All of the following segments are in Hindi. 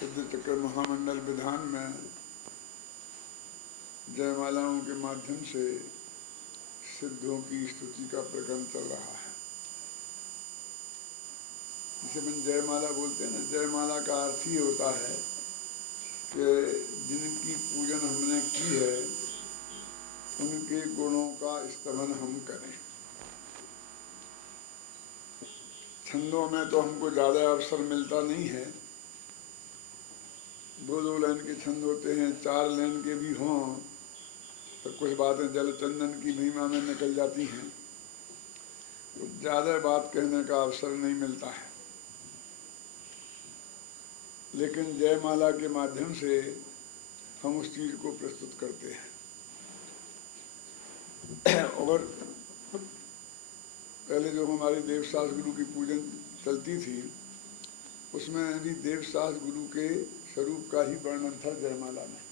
सिद्ध चक्र महामंडल विधान में जयमालाओं के माध्यम से सिद्धों की स्तुति का प्रकरण चल रहा है। जिसे हम जयमाला बोलते हैं ना, जयमाला का अर्थ ही होता है कि जिनकी पूजन हमने की है उनके गुणों का स्तमन हम करें। छंदों में तो हमको ज़्यादा अवसर मिलता नहीं है, 2-2 लाइन के छंद होते हैं, 4 लाइन के भी हों तो कुछ बातें जलचंदन की महिमा में निकल जाती हैं, तो ज़्यादा बात कहने का अवसर नहीं मिलता है। लेकिन जयमाला के माध्यम से हम उस चीज़ को प्रस्तुत करते हैं। और पहले जो हमारी देवशास्त्र गुरु की पूजन चलती थी उसमें भी देवशास्त्र गुरु के स्वरूप का ही वर्णन था जयमाला में।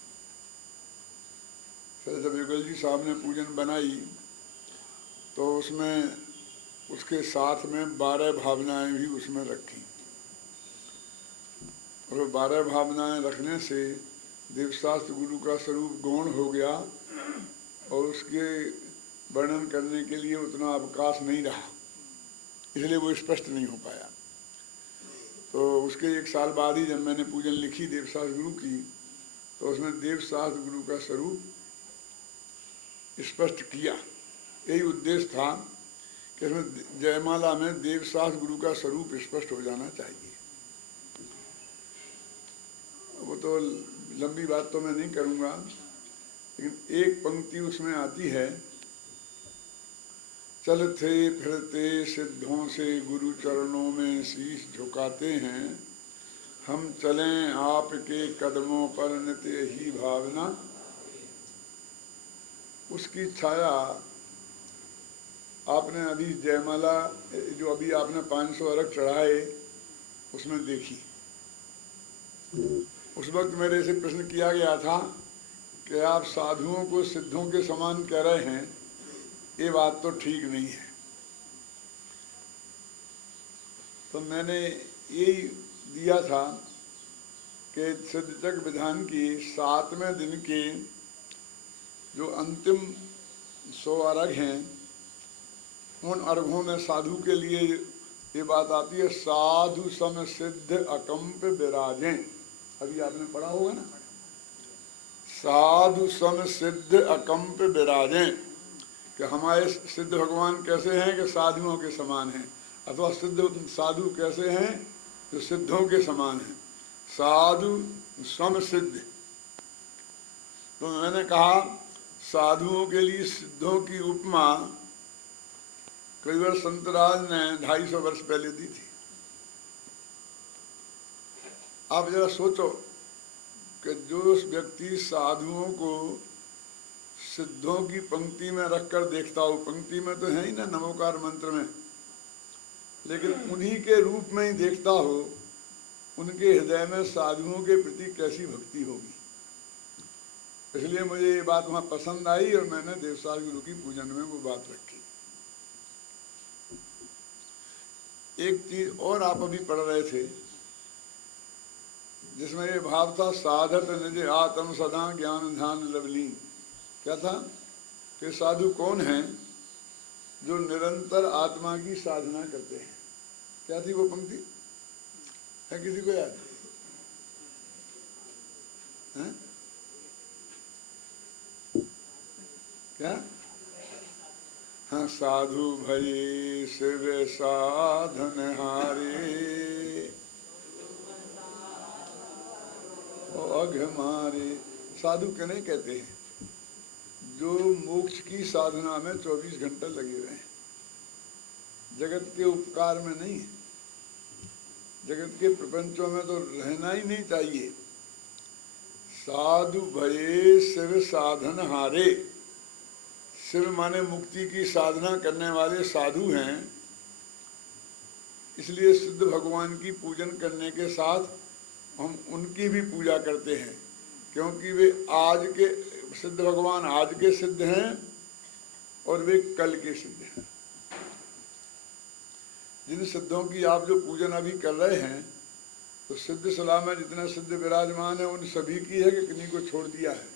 फिर जब युगल जी साहब ने पूजन बनाई तो उसमें उसके साथ में 12 भावनाएं भी उसमें रखी, और 12 भावनाएं रखने से देवशास्त्र गुरु का स्वरूप गौण हो गया और उसके वर्णन करने के लिए उतना अवकाश नहीं रहा, इसलिए वो स्पष्ट नहीं हो पाया। तो उसके 1 साल बाद ही जब मैंने पूजन लिखी देवशास्त्र गुरु की तो उसमें देवशास्त्र गुरु का स्वरूप स्पष्ट किया। यही उद्देश्य था कि इसमें जयमाला में देवशास्त्र गुरु का स्वरूप स्पष्ट हो जाना चाहिए। वो तो लंबी बात तो मैं नहीं करूँगा, लेकिन एक पंक्ति उसमें आती है, चलते फिरते सिद्धों से गुरु चरणों में शीश झुकाते हैं, हम चलें आपके कदमों पर नित्य ही भावना। उसकी छाया आपने अभी जयमाला जो अभी आपने 500 अर्घ चढ़ाए उसमें देखी। उस वक्त मेरे से प्रश्न किया गया था कि आप साधुओं को सिद्धों के समान कह रहे हैं, ये बात तो ठीक नहीं है। तो मैंने यही दिया था कि सिद्धचक्र विधान की 7वें दिन के जो अंतिम 100 अर्घ हैं उन अर्घों में साधु के लिए ये बात आती है, साधु सम सिद्ध अकंप विराजें। अभी आपने पढ़ा होगा ना, साधु सम सिद्ध अकंप विराजें, कि हमारे सिद्ध भगवान कैसे हैं कि साधुओं के समान हैं, अथवा सिद्ध साधु कैसे हैं जो सिद्धों के समान हैं। साधु सम सिद्ध। तो मैंने कहा साधुओं के लिए सिद्धों की उपमा कई बार संतराज ने 250 वर्ष पहले दी थी। आप जरा सोचो कि जो व्यक्ति साधुओं को सिद्धों की पंक्ति में रखकर देखता हो, पंक्ति में तो है ही ना नमोकार मंत्र में, लेकिन उन्हीं के रूप में ही देखता हो, उनके हृदय में साधुओं के प्रति कैसी भक्ति होगी। इसलिए मुझे ये बात वहाँ पसंद आई और मैंने देवशास्त्र गुरु की पूजन में वो बात रखी। एक चीज और आप अभी पढ़ रहे थे जिसमें ये भाव था, साधत निज आत्म सदा ज्ञान ध्यान लवली। क्या था कि साधु कौन हैं जो निरंतर आत्मा की साधना करते हैं। क्या थी वो पंक्ति, है किसी को याद है? क्या? हाँ, साधु भये शिव साधन हारे अघ मारे। साधु किन्हें कहते हैं? जो मोक्ष की साधना में 24 घंटे लगे रहे, जगत के उपकार में नहीं, जगत के प्रपंचों में तो रहना ही नहीं चाहिए। साधु भये शिव साधन हारे। शिव माने मुक्ति की साधना करने वाले साधु हैं, इसलिए सिद्ध भगवान की पूजन करने के साथ हम उनकी भी पूजा करते हैं, क्योंकि वे आज के सिद्ध भगवान आज के सिद्ध हैं और वे कल के सिद्ध हैं। जिन सिद्धों की आप जो पूजन अभी कर रहे हैं तो सिद्ध सलाह में जितने सिद्ध विराजमान है उन सभी की है कि किन्हीं को छोड़ दिया है?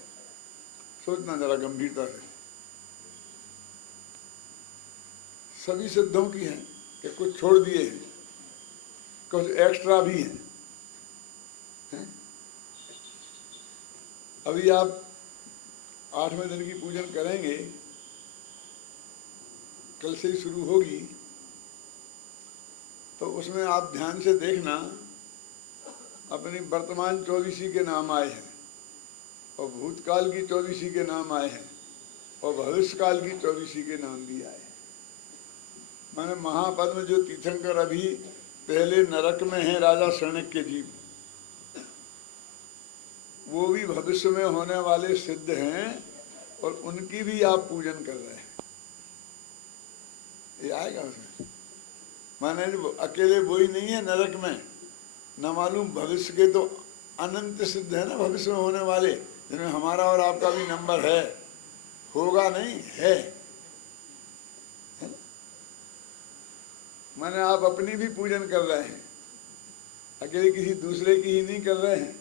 सोचना जरा गंभीरता से। सभी सिद्धों की है कि कुछ छोड़ दिए हैं, कुछ एक्स्ट्रा भी हैं। अभी आप 8वें दिन की पूजन करेंगे, कल से ही शुरू होगी, तो उसमें आप ध्यान से देखना अपनी वर्तमान 24 के नाम आए हैं और भूतकाल की 24 के नाम आए हैं और भविष्यकाल की 24 के नाम भी आए हैं। माने महापद में जो तीर्थंकर अभी पहले नरक में है, राजा शरणक्य जीव, वो भी भविष्य में होने वाले सिद्ध हैं और उनकी भी आप पूजन कर रहे हैं। ये आएगा उसमें। माने अकेले वो ही नहीं है नरक में, न मालूम भविष्य के तो अनंत सिद्ध है ना, भविष्य में होने वाले, जिनमें हमारा और आपका भी नंबर है। होगा नहीं, है। माने आप अपनी भी पूजन कर रहे हैं, अकेले किसी दूसरे की ही नहीं कर रहे हैं,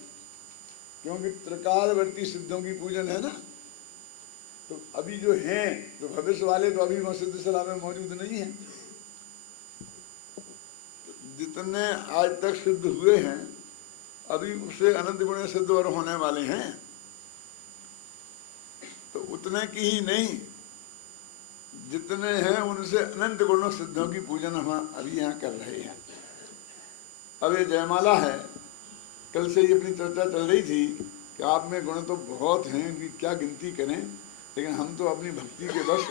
क्योंकि त्रिकालवर्ती सिद्धों की पूजन है ना। तो अभी जो हैं, तो भविष्य वाले तो अभी वहाँ सिद्ध सलाह में मौजूद नहीं है। जितने आज तक सिद्ध हुए हैं अभी उससे अनंत गुण सिद्ध और होने वाले हैं, तो उतने की ही नहीं, जितने हैं उनसे अनंत गुणों सिद्धों की पूजन हम अभी यहाँ कर रहे हैं। अब ये जयमाला है, कल से ही अपनी चर्चा चल रही थी कि आप में गुण तो बहुत हैं कि क्या गिनती करें, लेकिन हम तो अपनी भक्ति के बस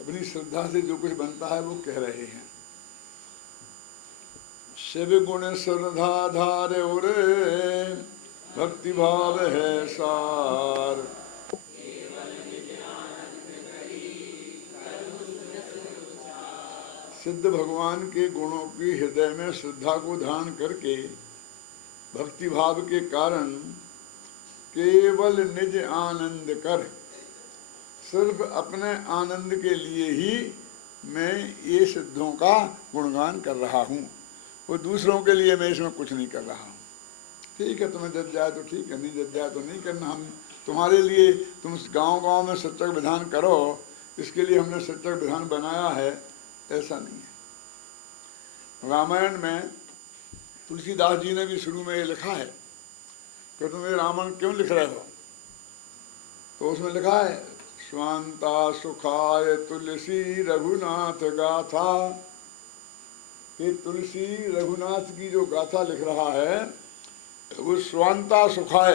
अपनी श्रद्धा से जो कुछ बनता है वो कह रहे हैं। शिव गुण श्रद्धा धारे उरे भक्ति भाव है सार, सिद्ध भगवान के गुणों की हृदय में श्रद्धा को धारण करके भक्ति भाव के कारण केवल निज आनंद कर, सिर्फ अपने आनंद के लिए ही मैं ये सिद्धों का गुणगान कर रहा हूँ, वो दूसरों के लिए मैं इसमें कुछ नहीं कर रहा हूँ। ठीक है, तुम्हें जब जाए तो ठीक है, नहीं जब जाए तो नहीं करना। हम तुम्हारे लिए, तुम गांव-गांव में सच्चर विधान करो, इसके लिए हमने सच्चर विधान बनाया है, ऐसा नहीं है। रामायण में तुलसीदास जी ने भी शुरू में ये लिखा है कि तुम ये रामायण क्यों लिख रहे हो, तो उसमें लिखा है स्वांता सुखाय तुलसी रघुनाथ गाथा। ये तुलसी रघुनाथ की जो गाथा लिख रहा है वो स्वांता सुखाय,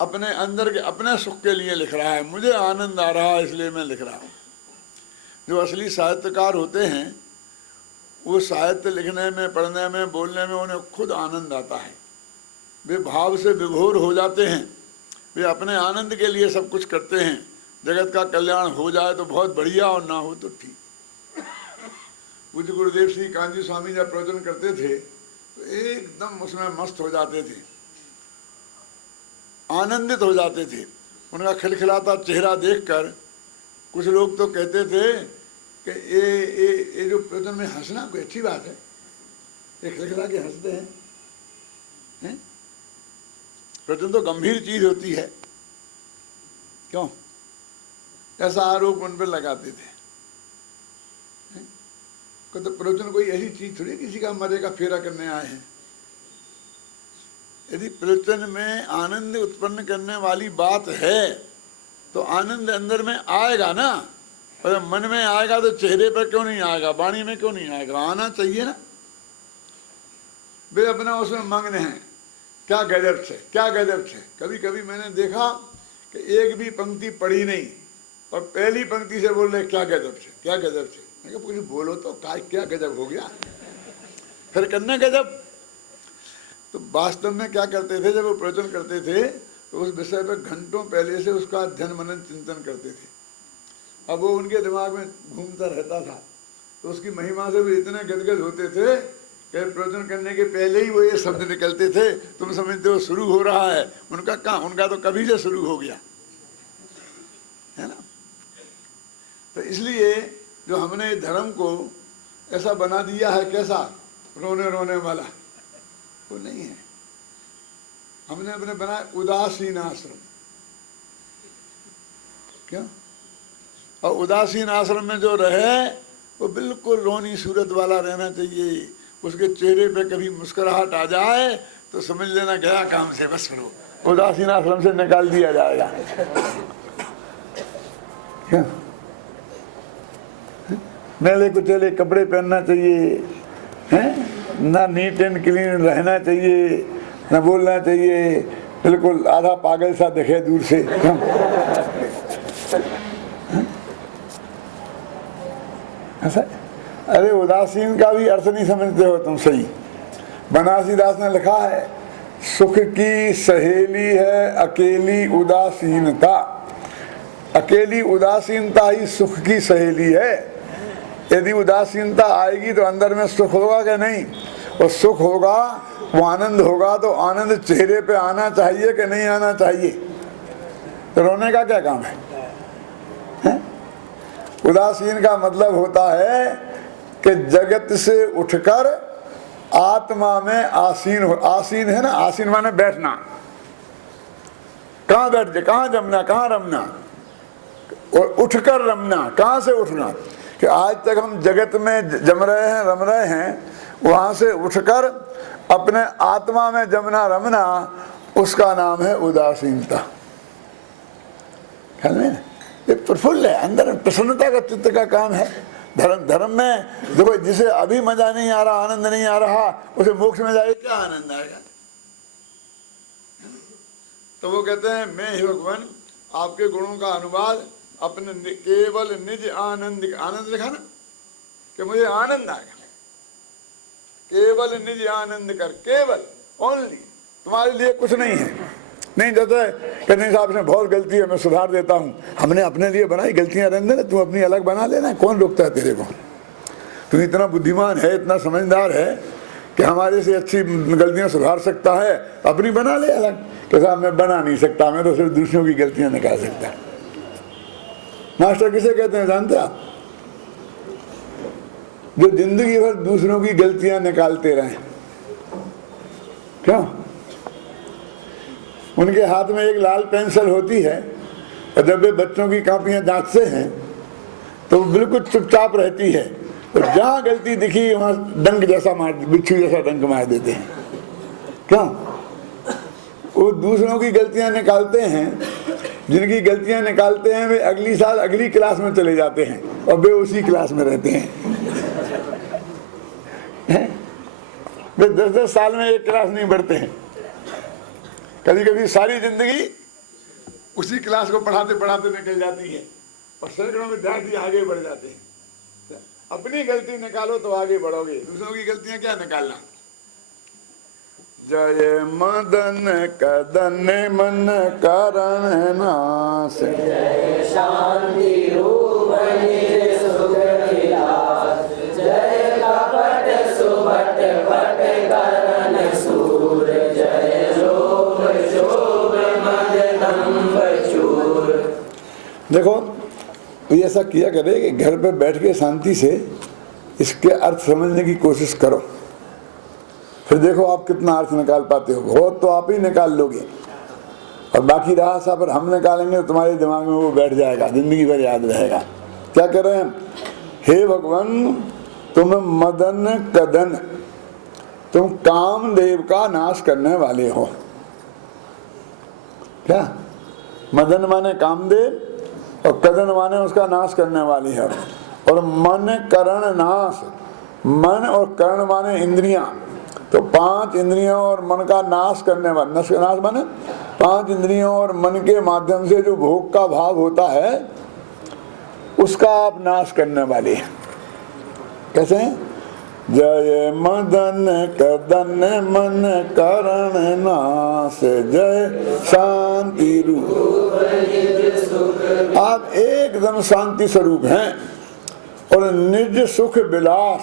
अपने अंदर के अपने सुख के लिए लिख रहा है। मुझे आनंद आ रहा है इसलिए मैं लिख रहा हूँ। जो असली साहित्यकार होते हैं वो साहित्य लिखने में, पढ़ने में, बोलने में उन्हें खुद आनंद आता है। वे भाव से विभोर हो जाते हैं, वे अपने आनंद के लिए सब कुछ करते हैं। जगत का कल्याण हो जाए तो बहुत बढ़िया और ना हो तो ठीक। पूज्य गुरुदेव श्री कांजी स्वामी जब प्रवचन करते थे तो एकदम उसमें मस्त हो जाते थे, आनंदित हो जाते थे। उनका खिलखिलाता चेहरा देखकर कुछ लोग तो कहते थे कि ये जो प्रवचन में हंसना कोई अच्छी बात है, ये खिलखिला के हंसते हैं। प्रवचन तो गंभीर चीज होती है, क्यों? ऐसा आरोप उन पर लगाते थे। तो प्रवचन कोई ऐसी चीज थोड़ी किसी का मरे का फेरा करने आए हैं। यदि प्रवचन में आनंद उत्पन्न करने वाली बात है तो आनंद अंदर में आएगा ना, और मन में आएगा तो चेहरे पर क्यों नहीं आएगा, वाणी में क्यों नहीं आएगा? आना चाहिए ना। वे अपना उसमें मग्न हैं, क्या गजब से, क्या गजब से। कभी कभी मैंने देखा कि एक भी पंक्ति पढ़ी नहीं और पहली पंक्ति से बोल रहे क्या गजब से, क्या गजब से। मैं कहा कुछ बोलो तो, क्या गजब हो गया, फिर करने गजब। तो वास्तव में क्या करते थे, जब वो प्रवचन करते थे तो उस विषय पर घंटों पहले से उसका अध्ययन मनन चिंतन करते थे। अब वो उनके दिमाग में घूमता रहता था, तो उसकी महिमा से भी इतने गदगद होते थे कि प्रवचन करने के पहले ही वो ये शब्द निकलते थे, तुम समझते हो शुरू हो रहा है। उनका कहाँ, उनका तो कभी से शुरू हो गया है ना। तो इसलिए जो हमने धर्म को ऐसा बना दिया है, कैसा रोने रोने वाला वो नहीं है। हमने अपने बनाया उदासीन आश्रम। क्या? और उदासीन आश्रम में जो रहे वो बिल्कुल रोनी सूरत वाला रहना चाहिए। उसके चेहरे पे कभी मुस्कुराहट आ जाए तो समझ लेना गया काम से, बस फिर उदासीन आश्रम से निकाल दिया जाएगा। क्या? मेले कुचेले कपड़े पहनना चाहिए, हैं? ना नीट एंड क्लीन रहना चाहिए, ना बोलना चाहिए, बिल्कुल आधा पागल सा दिखे दूर से। ऐसा? अरे उदासीन का भी अर्थ नहीं समझते हो तुम सही। बनारसीदास ने लिखा है, सुख की सहेली है अकेली उदासीनता। अकेली उदासीनता ही सुख की सहेली है। यदि उदासीनता आएगी तो अंदर में सुख होगा कि नहीं? और सुख होगा, वो आनंद होगा, तो आनंद चेहरे पे आना चाहिए कि नहीं आना चाहिए? तो रोने का क्या काम है? उदासीन का मतलब होता है कि जगत से उठकर आत्मा में आसीन हो। आसीन है ना, आसीन माने बैठना। कहाँ बैठ जाए, कहाँ जमना, कहाँ रमना, और उठकर रमना। कहाँ से उठना? कि आज तक हम जगत में जम रहे हैं, रम रहे हैं, वहां से उठकर अपने आत्मा में जमना रमना, उसका नाम है उदासीनता। ख्याल में ये प्रफुल्ल है, अंदर प्रसन्नता का चित्त का काम है। धर्म में देखो, जिसे अभी मजा नहीं आ रहा, आनंद नहीं आ रहा, उसे मोक्ष में जाए क्या आनंद आएगा? तो वो कहते हैं, मैं ही भगवान आपके गुणों का अनुवाद अपने केवल निज आनंद, आनंद लिखा ना कि मुझे आनंद आएगा, केवल निज आनंद कर, केवल ओनली, तुम्हारे लिए कुछ नहीं है। नहीं जैसे कहते साहब इसमें बहुत गलती है, मैं सुधार देता हूँ। हमने अपने लिए बनाई, गलतियां रहने दे, तू अपनी अलग बना लेना, कौन रोकता है तेरे को? तू इतना बुद्धिमान है, इतना समझदार है कि हमारे से अच्छी गलतियां सुधार सकता है, अपनी बना ले अलग। तो साहब मैं बना नहीं सकता, मैं तो सिर्फ दूसरों की गलतियां निकाल सकता। मास्टर किसे कहते हैं जानते आप? जो जिंदगी भर दूसरों की गलतियां निकालते रहे। क्या? उनके हाथ में एक लाल पेंसिल होती है, और जब वे बच्चों की कापियां जांचते हैं तो वो बिल्कुल चुपचाप रहती है, और जहां गलती दिखी वहां डंक जैसा मार, बिच्छू जैसा डंक मार देते हैं। क्यों? वो दूसरों की गलतियां निकालते हैं, जिनकी गलतियां निकालते हैं वे अगली साल अगली क्लास में चले जाते हैं, और वे उसी क्लास में रहते हैं। वे 10-10 साल में एक क्लास नहीं बढ़ते हैं, कभी कभी सारी जिंदगी उसी क्लास को पढ़ाते पढ़ाते निकल जाती है, और सैकड़ों विद्यार्थी आगे बढ़ जाते हैं। अपनी गलती निकालो तो आगे बढ़ोगे, दूसरों की गलतियां क्या निकालना। जय मदन कदन मन कारण नाश, जय शांति रूप निज सुख विलास, जय कपट सुभट भट करण सूर, जय लोभ शोभ मद दंभ चूर। देखो ये ऐसा किया करे कि घर पे बैठ के शांति से इसके अर्थ समझने की कोशिश करो, फिर देखो आप कितना अर्थ निकाल पाते हो। बहुत तो आप ही निकाल लोगे, और बाकी रहा सा पर हम निकालेंगे तो तुम्हारे दिमाग में वो बैठ जाएगा, जिंदगी भर याद रहेगा। क्या कह रहे हैं? हे भगवान तुम मदन कदन, तुम कामदेव का नाश करने वाले हो। क्या? मदन माने कामदेव, और कदन माने उसका नाश करने वाली है। और मन करण नाश, मन और करण माने इंद्रियां, तो 5 इंद्रियों और मन का नाश करने वाला। नाश माने 5 इंद्रियों और मन के माध्यम से जो भोग का भाव होता है उसका आप नाश करने वाले हैं। कैसे? जय मदन कदन मन करण नाश, जय शांति रूप। आप एकदम शांति स्वरूप हैं, और निज सुख विलास,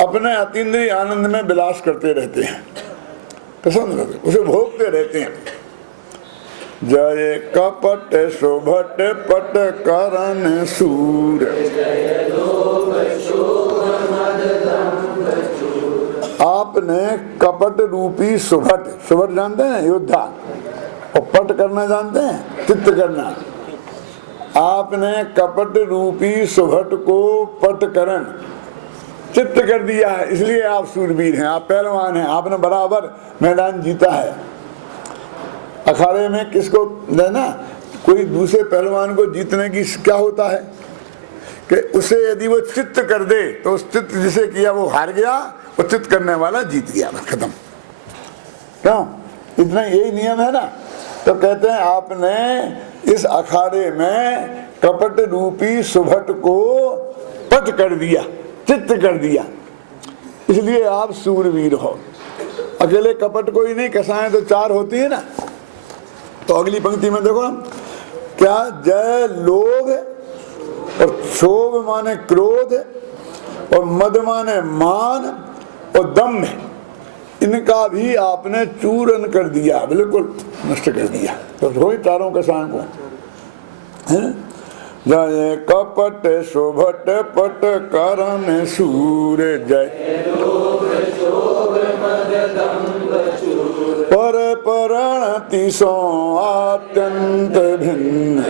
अपने अतीन्द्रिय आनंद में विलास करते रहते हैं, पसंद रहते, उसे भोगते रहते हैं। जय कपट शोभट पट करण सूर, आप आपने कपट रूपी सुभट, सुभट जानते हैं योद्धा, और पट करना जानते हैं, चित्त करना। आपने कपट रूपी सुभट को पटकरण चित्त कर दिया है, इसलिए आप सूरवीर हैं, आप पहलवान हैं, आपने बराबर मैदान जीता है। अखाड़े में किसको देना, कोई दूसरे पहलवान को जीतने की क्या होता है कि उसे यदि वो चित्त कर दे तो उस चित्त जिसे किया वो हार गया, वो चित्त करने वाला जीत गया, खत्म। क्यों? इतना यही नियम है ना। तो कहते हैं आपने इस अखाड़े में कपट रूपी सुभट को पट कर दिया, चित्त कर दिया, इसलिए आप सूरवीर हो। अकेले कपट को ही नहीं, कसाएं तो चार होती है ना। तो अगली पंक्ति में देखो क्या, जय लोभ और क्षोभ माने क्रोध और मद माने मान और दम्भ, इनका भी आपने चूरन कर दिया, बिल्कुल नष्ट कर दिया। तो रोई चारों कसाएं को है। जय कपट शोभट पट करन सूर, जय पर परणति सो अत्यंत भिन्न,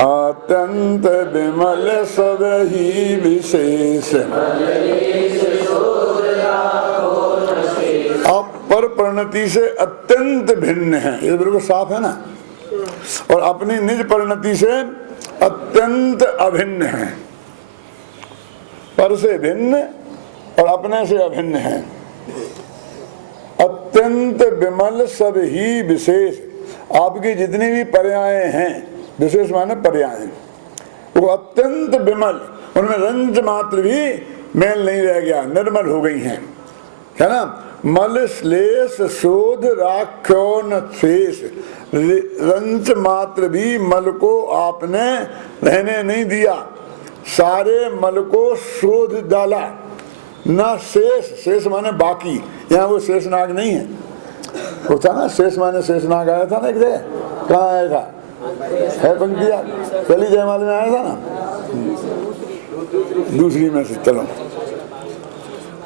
अत्यंत विमल सब ही विशेष। अब पर परिणति से अत्यंत भिन्न है, ये बिल्कुल साफ है ना। और अपनी निज परिणति से अत्यंत अभिन्न है, पर से भिन्न और अपने से अभिन्न है। अत्यंत विमल सब ही विशेष, आपकी जितनी भी पर्याय हैं, विशेष माने पर्याय, वो अत्यंत विमल, उनमें रंज मात्र भी मेल नहीं रह गया, निर्मल हो गई हैं, है ना। मल श्लेष शोध राख्यो न शेष, रंज मात्र भी मल को आपने रहने नहीं दिया, सारे मल को शोध डाला। न शेष, शेष माने बाकी, यहाँ वो शेषनाग नहीं है, वो था ना शेष माने शेषनाग आया था ना एक जगह, कहाँ आया था, है पंक्ति यार, पहली जयमाल में आया था ना, दूसरी में से चलो।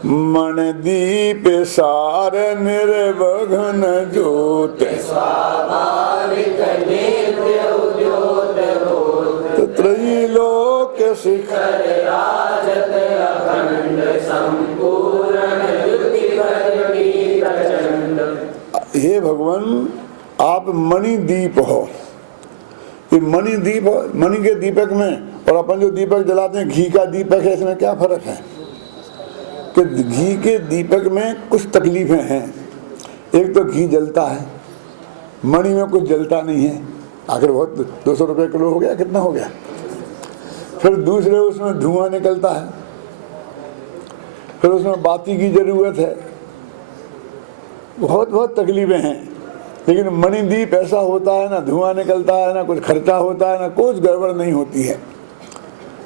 मन दीप सार निर्वघन ज्योत, त्रैलोक शिखर राजत अखंड संपूर्ण हे भगवान, आप मणि दीप हो। ये मणि दीप, मणि के दीपक में और अपन जो दीपक जलाते हैं घी का दीपक है, इसमें क्या फर्क है कि घी के दीपक में कुछ तकलीफें हैं। एक तो घी जलता है, मणि में कुछ जलता नहीं है, आखिर बहुत 200 रुपये किलो हो गया, कितना हो गया। फिर दूसरे उसमें धुआं निकलता है, फिर उसमें बाती की जरूरत है, बहुत बहुत तकलीफें हैं। लेकिन मणिदीप ऐसा होता है ना, धुआं निकलता है ना, कुछ खर्चा होता है ना, कुछ गड़बड़ नहीं होती है,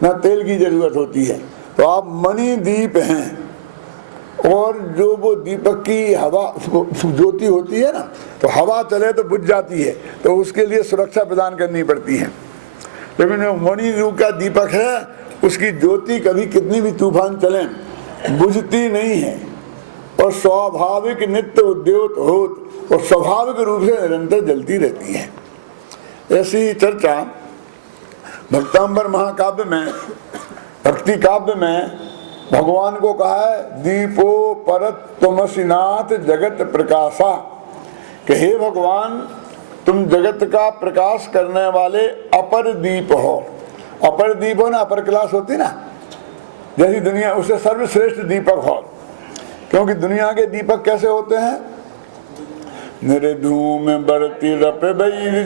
ना तेल की जरूरत होती है। तो आप मणिदीप हैं। और जो वो दीपक की हवा ज्योति होती है ना, तो हवा चले तो बुझ जाती है, तो उसके लिए सुरक्षा प्रदान करनी पड़ती है। लेकिन जो मणि रूप का दीपक है, उसकी ज्योति कभी कितनी भी तूफान चले बुझती नहीं है, और स्वाभाविक नित्य उद्योत होत और स्वाभाविक रूप से निरंतर जलती रहती है। ऐसी चर्चा भक्तांबर महाकाव्य में, भक्ति काव्य में भगवान को कहा है, दीपो परत तुमसिनाथ जगत प्रकाशा, कि हे भगवान तुम जगत का प्रकाश करने वाले अपर दीप हो। अपर दीप हो ना, अपर क्लास होती ना, जैसी दुनिया, उससे सर्वश्रेष्ठ दीपक हो। क्योंकि दुनिया के दीपक कैसे होते हैं, निर्धूम बरती रप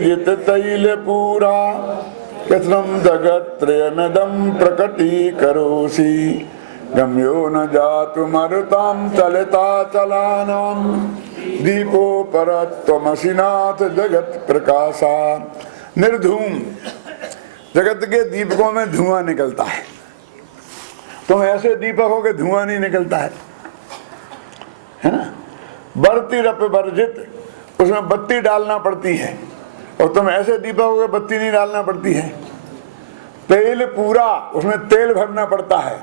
जित तैल पूरा, कृष्णम जगत त्रयमदम प्रकटी करोसी, गम्यो न जातु मरुताम चलता चलानाम, दीपो परत्वमसिनाथ जगत प्रकाशा। निर्धूम, जगत के दीपकों में धुआं निकलता है, तुम ऐसे दीपक हो के धुआं नहीं निकलता है ना। बरती रप वर्जित, उसमें बत्ती डालना पड़ती है, और तुम ऐसे दीपक हो के बत्ती नहीं डालना पड़ती है। तेल पूरा, उसमें तेल भरना पड़ता है,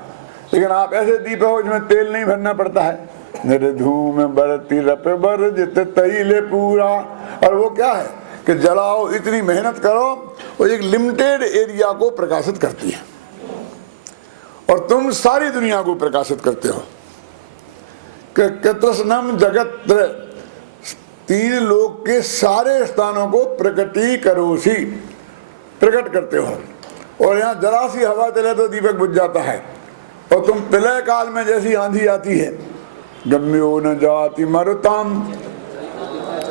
लेकिन आप ऐसे दीपक हो जिसमें तेल नहीं भरना पड़ता है। निर्धूम बरती रप बरजित तैले पूरा। और वो क्या है कि जलाओ, इतनी मेहनत करो, वो एक लिमिटेड एरिया को प्रकाशित करती है और तुम सारी दुनिया को प्रकाशित करते हो। कृतस्नम जगत, 3 लोक के सारे स्थानों को प्रकटी करोसी, प्रकट करते हो। और यहाँ जरा सी हवा चले तो दीपक बुझ जाता है। और तुम प्रलय काल में जैसी आंधी आती है, गम्यो न जाति मरुताम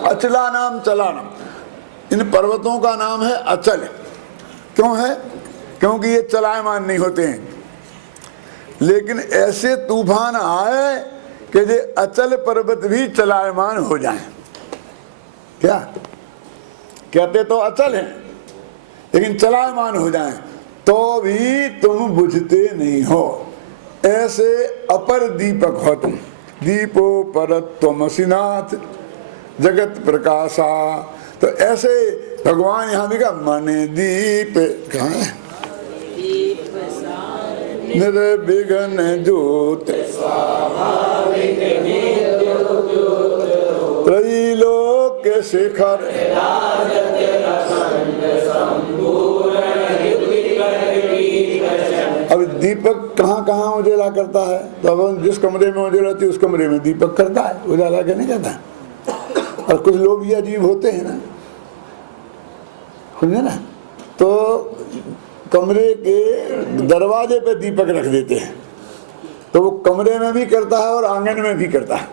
अचला नाम चलानाम, इन पर्वतों का नाम है अचल। क्यों है? क्योंकि ये चलायमान नहीं होते हैं। लेकिन ऐसे तूफान आए कि ये अचल पर्वत भी चलायमान हो जाएं। क्या कहते तो अचल हैं, लेकिन चलायमान हो जाएं तो भी तुम बुझते नहीं हो। ऐसे अपर दीपक हो तुम। दीपो परत्वमसिनाथ जगत प्रकाशा। तो ऐसे भगवान यहाँ भी कहा मन दीप, कहाँ है? निर्विघ्न ज्योत त्रैलोक शिखर। अब दीपक कहाँ कहाँ उजाला करता है? तो अब जिस कमरे में उजाला होती है उस कमरे में दीपक करता है, उजाला क्या नहीं करता। और कुछ लोग भी अजीब होते हैं ना, समझे ना, तो कमरे के दरवाजे पे दीपक रख देते हैं, तो वो कमरे में भी करता है और आंगन में भी करता है।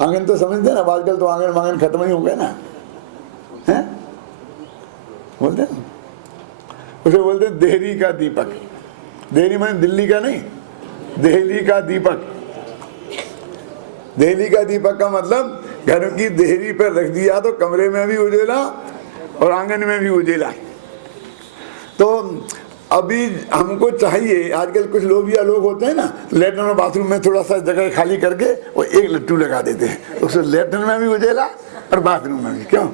आंगन तो समझते हैं ना, आजकल तो आंगन मांगन खत्म ही हो गए ना, हैं? बोलते हैं उसे, बोलते हैं देहरी का दीपक। देहरी माने दिल्ली का नहीं, देहली का दीपक। देहली का दीपक का मतलब घर की देहरी पर रख दिया तो कमरे में भी उजेला और आंगन में भी उजेला। तो अभी हमको चाहिए, आजकल कुछ लोग या लोग होते हैं ना, लेटरिन और बाथरूम में थोड़ा सा जगह खाली करके वो एक लट्टू लगा देते हैं, उससे लेटरिन में भी उजेला और बाथरूम में भी। क्यों?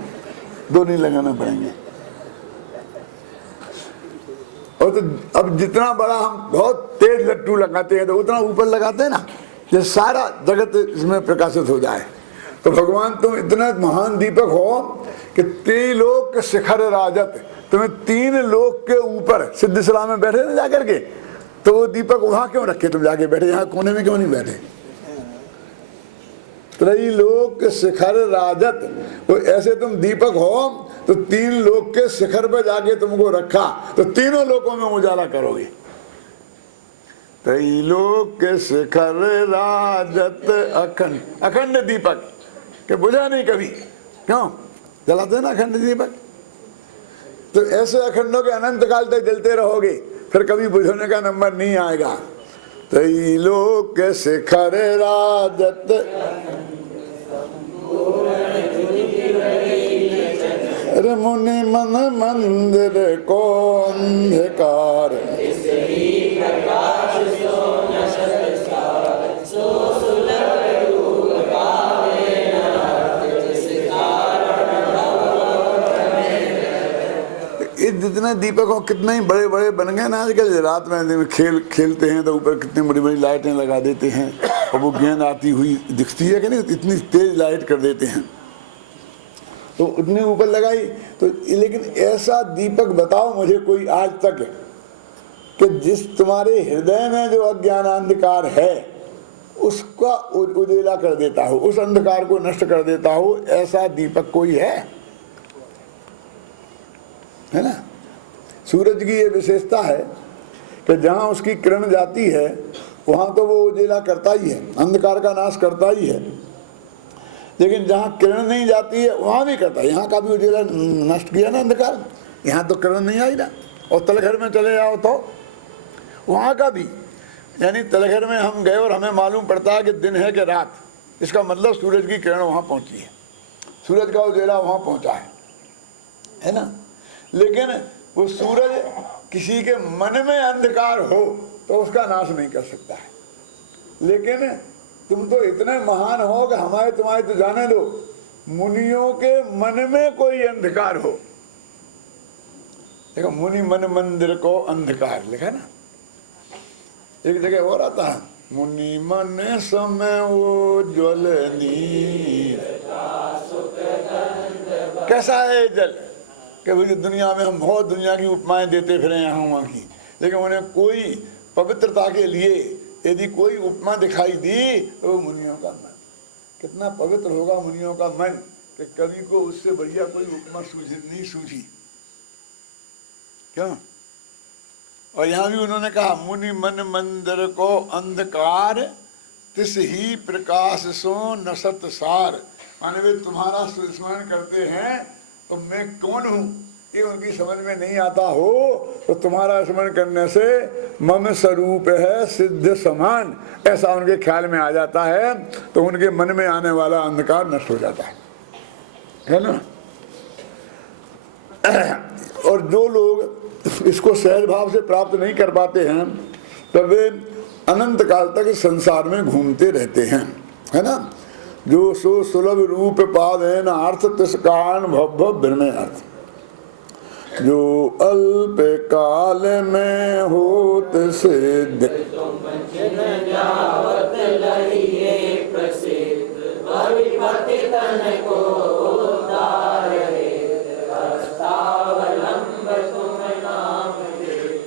2 नहीं लगाना पड़ेंगे। और तो अब जितना बड़ा हम बहुत तेज लट्टू लगाते हैं तो उतना ऊपर लगाते हैं ना, ये सारा जगत इसमें प्रकाशित हो जाए। तो भगवान तुम इतना महान दीपक हो कि त्रिलोक शिखर राजत, तुम्हें 3 लोक के ऊपर सिद्धसला में बैठे ना जाकर के, तो वो दीपक वहां क्यों रखे? तुम जाके बैठे, यहाँ कोने में क्यों नहीं बैठे? त्रैलोक शिखर राजत, तो ऐसे तुम दीपक हो तो 3 लोक के शिखर पर जाके तुमको रखा, तो तीनों लोकों में उजाला करोगे। त्रैलोक शिखर राजत अखंड, अखंड दीपक के बुझा नहीं कभी। क्यों? जलाते ना अखंड दीपक, तो ऐसे अखंडों के अनंत काल तक जलते रहोगे, फिर कभी बुझाने का नंबर नहीं आएगा। त्रैलोक शिखर राजत, अरे मुनि मन मंदिर को अंधकार, जितने दीपक हो कितने ही बड़े बड़े बन गए ना आजकल। रात में खेलते हैं तो ऊपर कितनी बड़ी बड़ी लाइटें लगा देते हैं और वो गेंद आती हुई दिखती है कि नहीं, इतनी तेज लाइट कर देते हैं, तो उतने ऊपर लगाई। तो लेकिन ऐसा दीपक बताओ मुझे कोई आज तक कि जिस तुम्हारे हृदय में जो अज्ञान अंधकार है उसका उजेला कर देता हो, उस अंधकार को नष्ट कर देता हो, ऐसा दीपक कोई है ना? सूरज की ये विशेषता है कि जहां उसकी किरण जाती है वहां तो वो उजेला करता ही है, अंधकार का नाश करता ही है। लेकिन जहां किरण नहीं जाती है वहां भी करता है। यहाँ का भी उजेला नष्ट किया ना अंधकार, यहाँ तो किरण नहीं आई ना। और तलघर में चले जाओ तो वहां का भी, यानी तलघर में हम गए और हमें मालूम पड़ता है कि दिन है कि रात, इसका मतलब सूरज की किरण वहां पहुंची है, सूरज का उजेला वहां पहुंचा है ना। लेकिन वो सूरज किसी के मन में अंधकार हो तो उसका नाश नहीं कर सकता है। लेकिन तुम तो इतने महान हो कि हमारे तुम्हारे तो जाने दो, मुनियों के मन में कोई अंधकार हो, देखो मुनि मन मंदिर को अंधकार लिखा ना, एक जगह और आता है, मुनि मन समय वो ज्वलनी। कैसा है ये जल कि भाई दुनिया में हम बहुत दुनिया की उपमाएं देते फिरे यहाँ वहाँ की, लेकिन उन्हें कोई पवित्रता के लिए यदि कोई उपमा दिखाई दी तो वो मुनियों का मन। कितना पवित्र होगा मुनियों का मन कि कवि को उससे बढ़िया कोई उपमा नहीं सूझी। क्यों? और यहाँ भी उन्होंने कहा, मुनि मन मंदिर को अंधकार तिस ही प्रकाश सो नसत सार। माने वे तुम्हारा स्मरण करते हैं तो मैं कौन हूँ ये उनकी समझ में नहीं आता हो, तो तुम्हारा स्मरण करने से मम स्वरूप है सिद्ध समान ऐसा उनके ख्याल में आ जाता है, तो उनके मन में आने वाला अंधकार नष्ट हो जाता है ना। और जो लोग इसको सहज भाव से प्राप्त नहीं कर पाते हैं तब वे अनंत काल तक इस संसार में घूमते रहते हैं, है ना। जो सो सुलभ रूप पावे न अर्थ तिस कारण भव भव भ्रमे अर्थ। जो अल्प काल में होत सिद्ध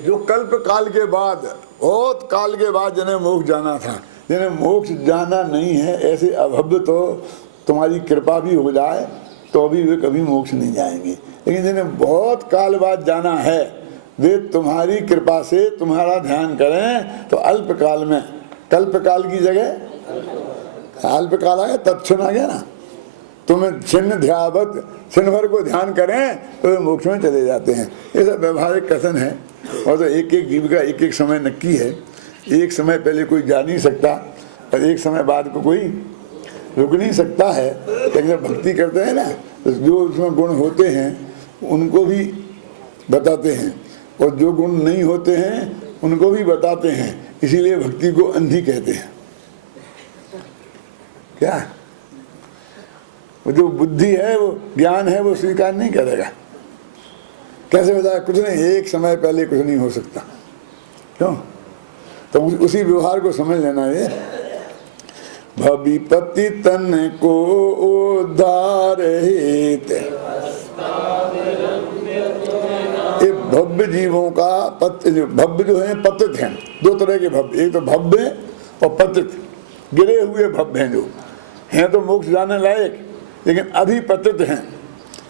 जो कल्प काल के बाद, बहुत काल के बाद जिन्हें मोक्ष जाना था, जिन्हें मोक्ष जाना नहीं है, ऐसे अभव्य तो तुम्हारी कृपा भी हो जाए तो भी वे कभी मोक्ष नहीं जाएंगे। लेकिन जिन्हें बहुत काल बाद जाना है वे तुम्हारी कृपा से तुम्हारा ध्यान करें तो अल्प काल में, कल्प काल की जगह अल्प काल आ गया, तत्क्षण आ गया ना। तुम्हें छिन्न ध्यावत, छिन्न भर को ध्यान करें तो वे मोक्ष में चले जाते हैं। ये सब व्यवहारिक कथन है। और तो एक एक जीव का एक एक समय नक्की है। एक समय पहले कोई जा नहीं सकता और एक समय बाद को कोई रुक नहीं सकता है। लेकिन जब भक्ति करते हैं ना तो जो उसमें गुण होते हैं उनको भी बताते हैं और जो गुण नहीं होते हैं उनको भी बताते हैं। इसीलिए भक्ति को अंधी कहते हैं। क्या वो जो बुद्धि है, वो ज्ञान है, वो स्वीकार नहीं करेगा। कैसे बताया? कुछ नहीं, एक समय पहले कुछ नहीं हो सकता। क्यों? तो उसी व्यवहार को समझ लेना। ये भविपति तन को उद्धार हेत, ये भव्य जीवों का भव्य जो है पतित हैं। दो तरह के भव्य, एक तो भव्य और पतित, गिरे हुए भव्य हैं। जो हैं तो मोक्ष जाने लायक लेकिन अभी पतित हैं।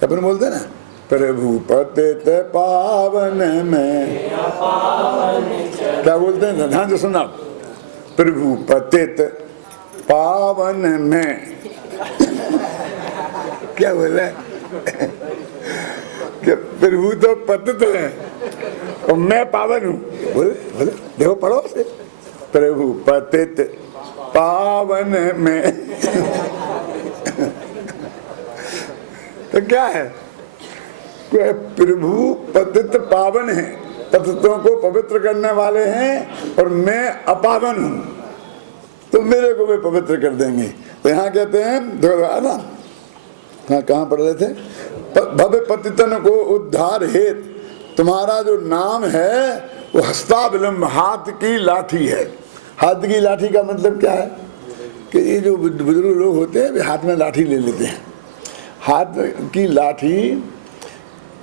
अपन बोलते हैं ना, प्रभु पतित पावन में, क्या बोलते हैं? ध्यान से सुना, प्रभु पतित पावन में। क्या बोले? कि प्रभु तो पतित है और मैं पावन हूँ। बोले बोले देखो, पढ़ो से, प्रभु पतित पावन में। तो क्या है? प्रभु पतित पावन है, पतितों को पवित्र करने वाले हैं और मैं अपावन हूँ, तो मेरे को वे पवित्र कर देंगे। तो यहाँ कहते हैं ना, हाँ कहाँ पढ़ रहे थे? भव्य पतितन को उद्धार हेत, तुम्हारा जो नाम है वो हस्ताविलंब, हाथ की लाठी है। हाथ की लाठी का मतलब क्या है? कि ये जो बुजुर्ग लोग होते हैं वे हाथ में लाठी ले लेते हैं। हाथ की लाठी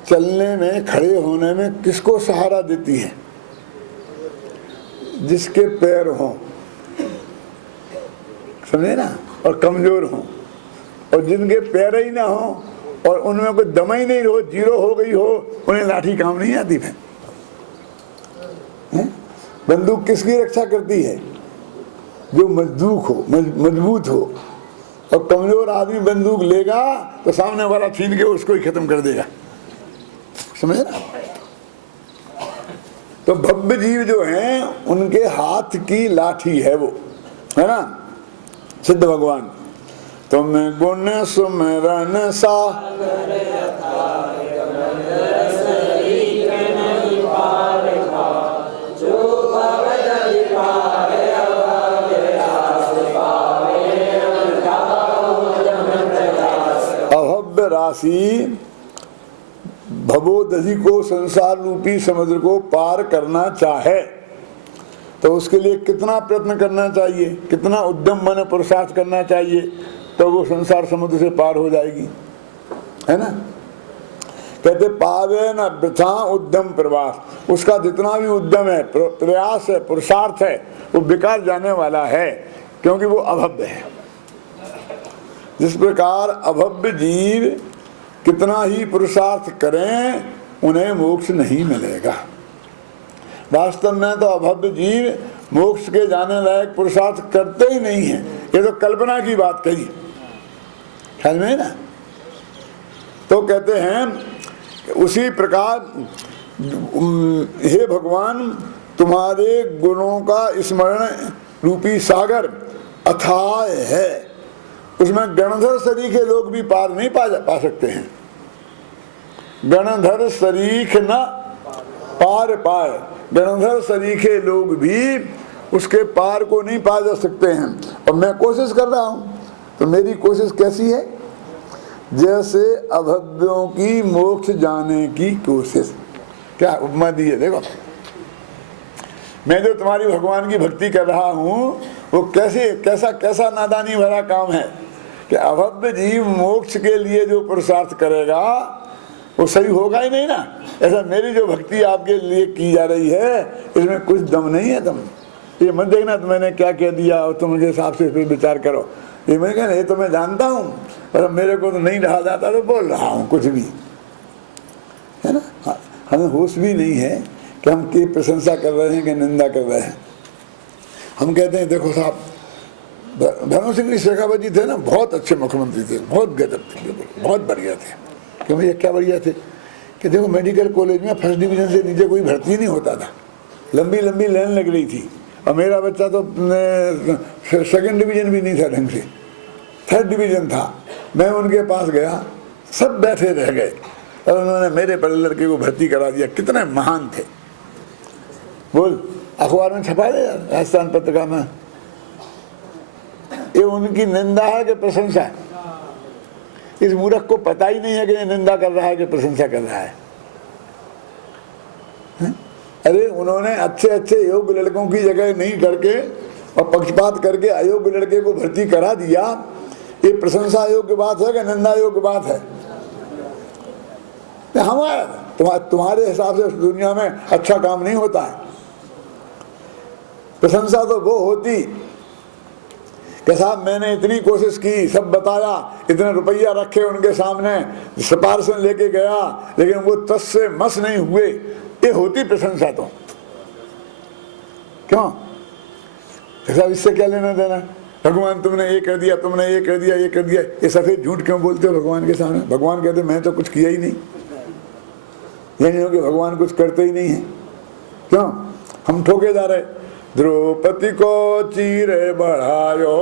चलने में, खड़े होने में किसको सहारा देती है? जिसके पैर हों, समझे ना, और कमजोर हों। और जिनके पैर ही ना हो और उनमें कोई दम ही नहीं हो, जीरो हो गई हो, उन्हें लाठी काम नहीं आती। फिर बंदूक किसकी रक्षा करती है? जो मजबूत हो, मजबूत हो। और कमजोर आदमी बंदूक लेगा तो सामने वाला छीन के उसको ही खत्म कर देगा। समझे ना? तो भव्य जीव जो हैं उनके हाथ की लाठी है वो, है ना, सिद्ध भगवान। तुम गुण सुमरन सा अभव्य राशि भवोदधि को, संसार रूपी समुद्र को पार करना चाहे तो उसके लिए कितना प्रयत्न करना चाहिए, कितना उद्यम मन पुरुषार्थ करना चाहिए, तो वो संसार समुद्र से पार हो जाएगी, है ना। कहते पावे न वृथा उद्यम प्रवास, उसका जितना भी उद्यम है, प्रयास है, पुरुषार्थ है, वो बेकार जाने वाला है, क्योंकि वो अभव्य है। जिस प्रकार अभव्य जीव कितना ही पुरुषार्थ करें उन्हें मोक्ष नहीं मिलेगा। वास्तव में तो अभव्य जीव मोक्ष के जाने लायक पुरुषार्थ करते ही नहीं है, ये तो कल्पना की बात कही, ख्याल में है ना। तो कहते हैं उसी प्रकार हे भगवान तुम्हारे गुणों का स्मरण रूपी सागर अथाह है, उसमें गणधर सरीखे लोग भी पार नहीं पा सकते हैं। गणधर सरीख न पार पाए, गणधर सरीखे लोग भी उसके पार को नहीं पा जा सकते हैं। और मैं कोशिश कर रहा हूं, तो मेरी कोशिश कैसी है, जैसे अभव्यों की मोक्ष जाने की कोशिश। क्या उपमा दी है, देखो मैं जो तुम्हारी भगवान की भक्ति कर रहा हूं वो कैसा नादानी भरा काम है कि अभव्य जीव मोक्ष के लिए जो पुरुषार्थ करेगा वो सही होगा ही नहीं ना। ऐसा मेरी जो भक्ति आपके लिए की जा रही है इसमें कुछ दम नहीं है। तुम ये मत देखना तो मैंने क्या कह दिया और तुम मुझे हिसाब से फिर विचार करो। ये मैं कहना, ये तो मैं जानता हूँ, पर मेरे को तो नहीं रहा जाता तो बोल रहा हूँ कुछ भी, है ना। हमें होश भी नहीं है कि हम की प्रशंसा कर रहे हैं कि निंदा कर रहे हैं। हम कहते हैं देखो साहब, धर्म सिंह शेखावत जी थे ना, बहुत अच्छे मुख्यमंत्री थे, बहुत गजब थे, बहुत बढ़िया थे। कि भैया क्या बढ़िया थे कि देखो मेडिकल कॉलेज में फर्स्ट डिवीजन से नीचे कोई भर्ती नहीं होता था, लंबी लंबी लाइन लग रही थी। और मेरा बच्चा तो सेकंड डिवीजन भी नहीं था ढंग से, थर्ड डिवीजन था। मैं उनके पास गया, सब बैठे रह गए और उन्होंने मेरे बड़े लड़के को भर्ती करा दिया। कितने महान थे, बोल अखबार में छपा दे राजस्थान पत्रिका में। ये उनकी निंदा है कि प्रशंसा है? इस मूर्ख को पता ही नहीं है कि ये निंदा कर रहा है कि प्रशंसा कर रहा है। अरे उन्होंने अच्छे अच्छे योग्य लड़कों की जगह नहीं करके और पक्षपात करके अयोग्य लड़के को भर्ती करा दिया। ये प्रशंसा योग्य बात है कि निंदा योग्य बात है? हमारा तुम्हारे हिसाब से दुनिया में अच्छा काम नहीं होता है। प्रशंसा तो वो होती कि साहब मैंने इतनी कोशिश की, सब बताया, इतने रुपया रखे उनके सामने, सिफारिशें लेके गया, लेकिन वो तस से मस नहीं हुए, ये होती प्रशंसा। तो क्यों साहब, इससे क्या लेना देना? भगवान तुमने ये कर दिया, तुमने ये कर दिया, ये कर दिया, ये सफेद झूठ क्यों बोलते हो भगवान के सामने? भगवान कहते मैं तो कुछ किया ही नहीं। ये नहीं हो कि भगवान कुछ करते ही नहीं है। क्यों हम ठोके जा रहे? द्रौपदी को चीरे बढ़ायो,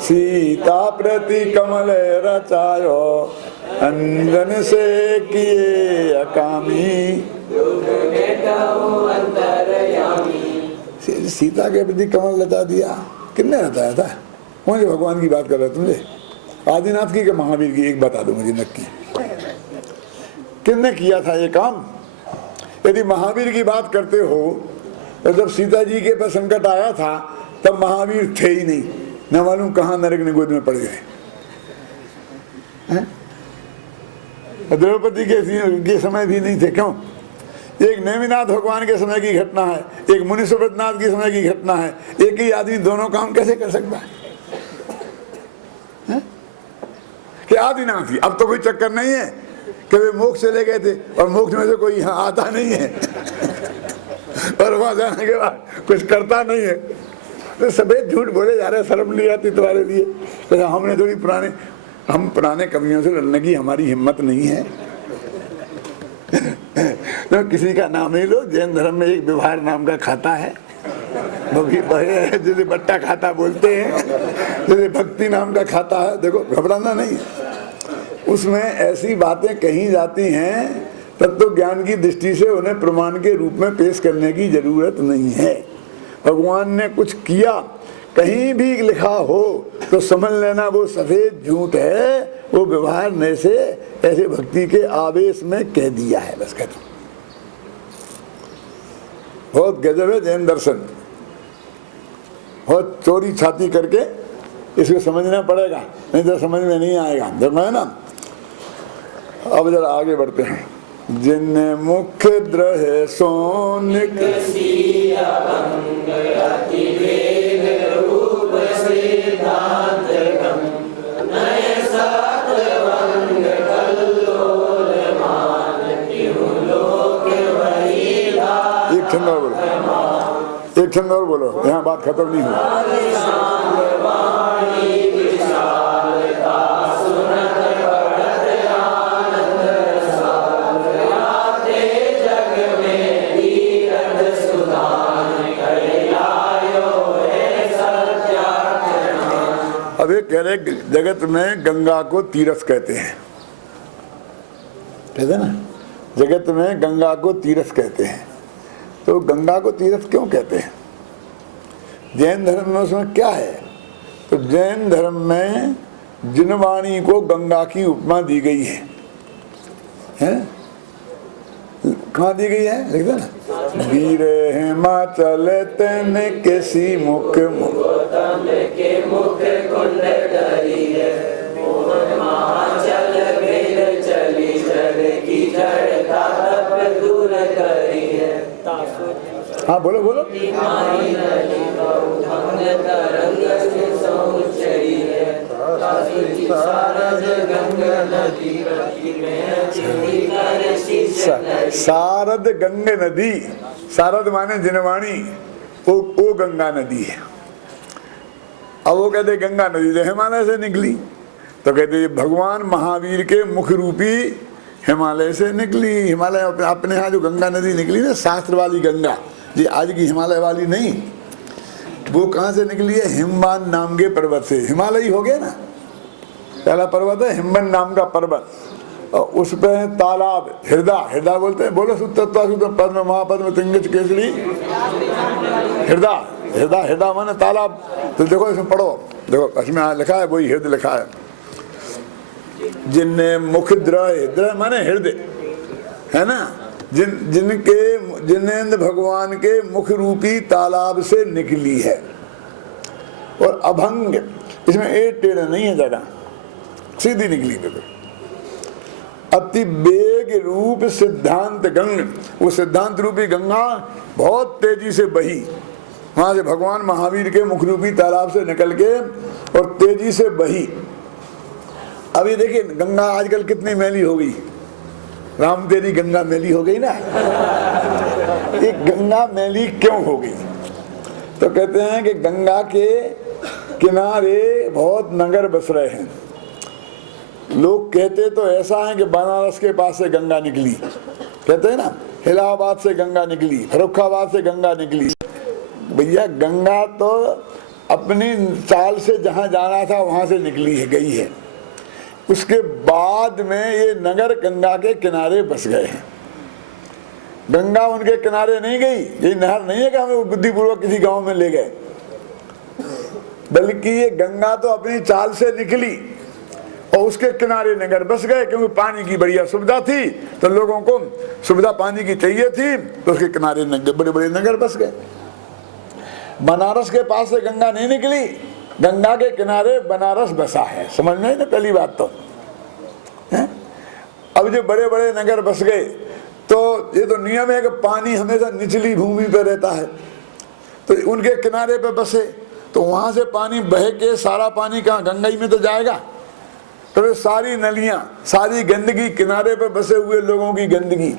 सीता प्रति कमल रचायो, अंजन से किए अकामी। सीता के प्रति कमल रचा दिया, किसने रचाया था? मुझे भगवान की बात कर रहे तुमसे, आदिनाथ की कि महावीर की? एक बता दो मुझे नक्की, किसने किया था ये काम? यदि महावीर की बात करते हो तो जब सीता जी के पर संकट आया था तब महावीर थे ही नहीं, न मालूम कहाँ नरक निगोद में पड़ गए। द्रौपदी के समय भी नहीं थे। क्यों? एक नेमिनाथ भगवान के समय की घटना है, एक मुनि सुब्रतनाथ के समय की घटना है। एक ही आदमी दोनों काम कैसे कर सकता है? कि आदिनाथ ही, अब तो कोई चक्कर नहीं है कि वे मोक्ष चले गए थे और मोक्ष में से कोई यहाँ आता नहीं है और वहां जाने के बाद कुछ करता नहीं है। तो सफेद झूठ बोले जा रहे, शर्म नहीं आती तुम्हारे लिए? तो हमने थोड़ी हम पुराने कवियों से लड़ने की हमारी हिम्मत नहीं है। तो किसी का नाम ही लो, जैन धर्म में एक व्यवहार नाम का खाता है, वो भी जिसे बट्टा खाता बोलते हैं, जिसे भक्ति नाम का खाता है। देखो घबराना नहीं, उसमें ऐसी बातें कही जाती हैं तत्व ज्ञान की दृष्टि से उन्हें प्रमाण के रूप में पेश करने की जरूरत नहीं है। भगवान ने कुछ किया कहीं भी लिखा हो तो समझ लेना वो सफेद झूठ है, वो व्यवहार ने से ऐसे भक्ति के आवेश में कह दिया है, बस कहते। बहुत गजब है जैन दर्शन। बहुत चोरी छाती करके इसको समझना पड़ेगा, नहीं तो समझ में नहीं आएगा। देखो है ना। अब जरा आगे बढ़ते हैं। जिन मुख द्रह सोनिक एक छंद और बोलो, यहाँ बात खत्म नहीं हुई। अब ये कह रहे जगत में गंगा को तीरथ कहते हैं, कहते ना, जगत में गंगा को तीरथ कहते हैं। तो गंगा को तीर्थ क्यों कहते हैं? जैन धर्म में उसमें क्या है? तो जैन धर्म में जिनवाणी को गंगा की उपमा दी गई है, कहाँ दी गई है? लिख दो ना। वीर हिमाचल तन किसी मुख हाँ बोलो बोलो। सारद गंगा नदी, सारद माने जिनवाणी, वो गंगा नदी है। अब वो कहते गंगा नदी तो हिमालय से निकली, तो कहते भगवान महावीर के मुख रूपी हिमालय से निकली। हिमालय अपने यहाँ जो गंगा नदी निकली ना, शास्त्र वाली गंगा जी, आज की हिमालय वाली नहीं, वो कहाँ से निकली है? हिमवान नाम के पर्वत से। हिमालय हो गया ना, पहला पर्वत है हिमवन नाम का पर्वत, और उस पे है तालाब हृदा, हृदा बोलते हैं, बोलो सूत्र पद्म महापद्म तिंगज केसरी हृदा, हृदा हृदा माने तालाब। तो देखो इसमें पढ़ो, देखो इसमें लिखा है, वही हृदय लिखा है। जिनने मुख द्रह माने हृदय है ना, जिनके जिनेन्द्र भगवान के मुख रूपी तालाब से निकली है। और अभंग, इसमें एक टेढ़ नहीं है, ज्यादा सीधी निकली। अति वेग रूप सिद्धांत गंग, वो सिद्धांत रूपी गंगा बहुत तेजी से बही, वहां से भगवान महावीर के मुख रूपी तालाब से निकल के और तेजी से बही। अभी देखिए गंगा आजकल कितनी मैली हो गई, राम तेरी गंगा मैली हो गई ना। ये गंगा मैली क्यों हो गई? तो कहते हैं कि गंगा के किनारे बहुत नगर बस रहे हैं। लोग कहते तो ऐसा है कि बनारस के पास से गंगा निकली, कहते हैं ना, इलाहाबाद से गंगा निकली, फर्रुखाबाद से गंगा निकली। भैया गंगा तो अपनी चाल से जहां जाना था वहां से निकली है, गई है। उसके बाद में ये नगर गंगा के किनारे बस गए हैं। गंगा उनके किनारे नहीं गई, ये नहर नहीं है कि हमें बुद्धिपूर्वक किसी गांव में ले गए, बल्कि ये गंगा तो अपनी चाल से निकली और उसके किनारे नगर बस गए, क्योंकि पानी की बढ़िया सुविधा थी, तो लोगों को सुविधा पानी की चाहिए थी, तो उसके किनारे बड़े बड़े नगर बस गए। बनारस के पास से गंगा नहीं निकली, गंगा के किनारे बनारस बसा है। समझ में ना पहली बात तो है? अब जो बड़े बड़े नगर बस गए, तो ये तो नियम है कि पानी हमेशा निचली भूमि पर रहता है, तो उनके किनारे पे बसे, तो वहां से पानी बह के सारा पानी कहाँ गंगा में तो जाएगा। तो वे सारी नलियां, सारी गंदगी, किनारे पे बसे हुए लोगों की गंदगी,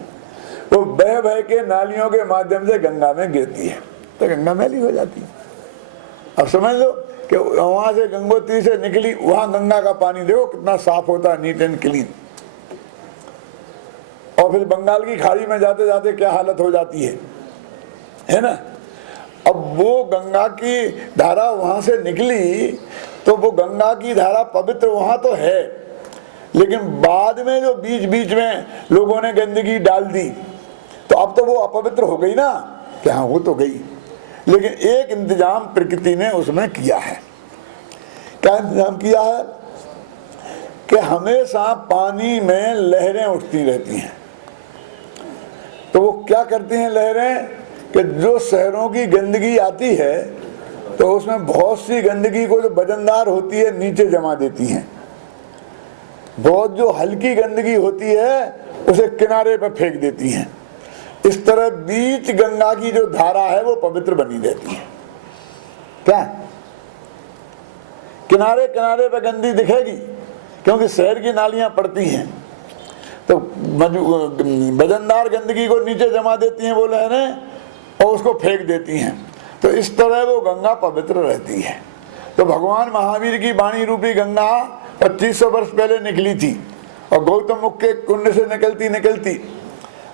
वो बह बह के नालियों के माध्यम से गंगा में गिरती है, तो गंगा मैली हो जाती है। अब समझ लो कि वहां से गंगोत्री से निकली, वहां गंगा का पानी देखो कितना साफ होता है, नीट एंड क्लीन। और फिर बंगाल की खाड़ी में जाते जाते क्या हालत हो जाती है ना। अब वो गंगा की धारा वहां से निकली, तो वो गंगा की धारा पवित्र वहां तो है, लेकिन बाद में जो बीच बीच में लोगों ने गंदगी डाल दी, तो अब तो वो अपवित्र हो गई ना। क्या हो तो गई, लेकिन एक इंतजाम प्रकृति ने उसमें किया है। क्या इंतजाम किया है? कि हमेशा पानी में लहरें उठती रहती हैं। तो वो क्या करती हैं लहरें, कि जो शहरों की गंदगी आती है, तो उसमें बहुत सी गंदगी को जो वजनदार होती है नीचे जमा देती हैं, बहुत जो हल्की गंदगी होती है उसे किनारे पर फेंक देती हैं। इस तरह बीच गंगा की जो धारा है वो पवित्र बनी रहती है। क्या किनारे किनारे पर गंदी दिखेगी क्योंकि शहर की नालियां पड़ती हैं, तो वजनदार गंदगी को नीचे जमा देती हैं वो लहरें और उसको फेंक देती हैं। तो इस तरह वो गंगा पवित्र रहती है। तो भगवान महावीर की वाणी रूपी गंगा 2500 वर्ष पहले निकली थी और गौतम मुख के कुंड से निकलती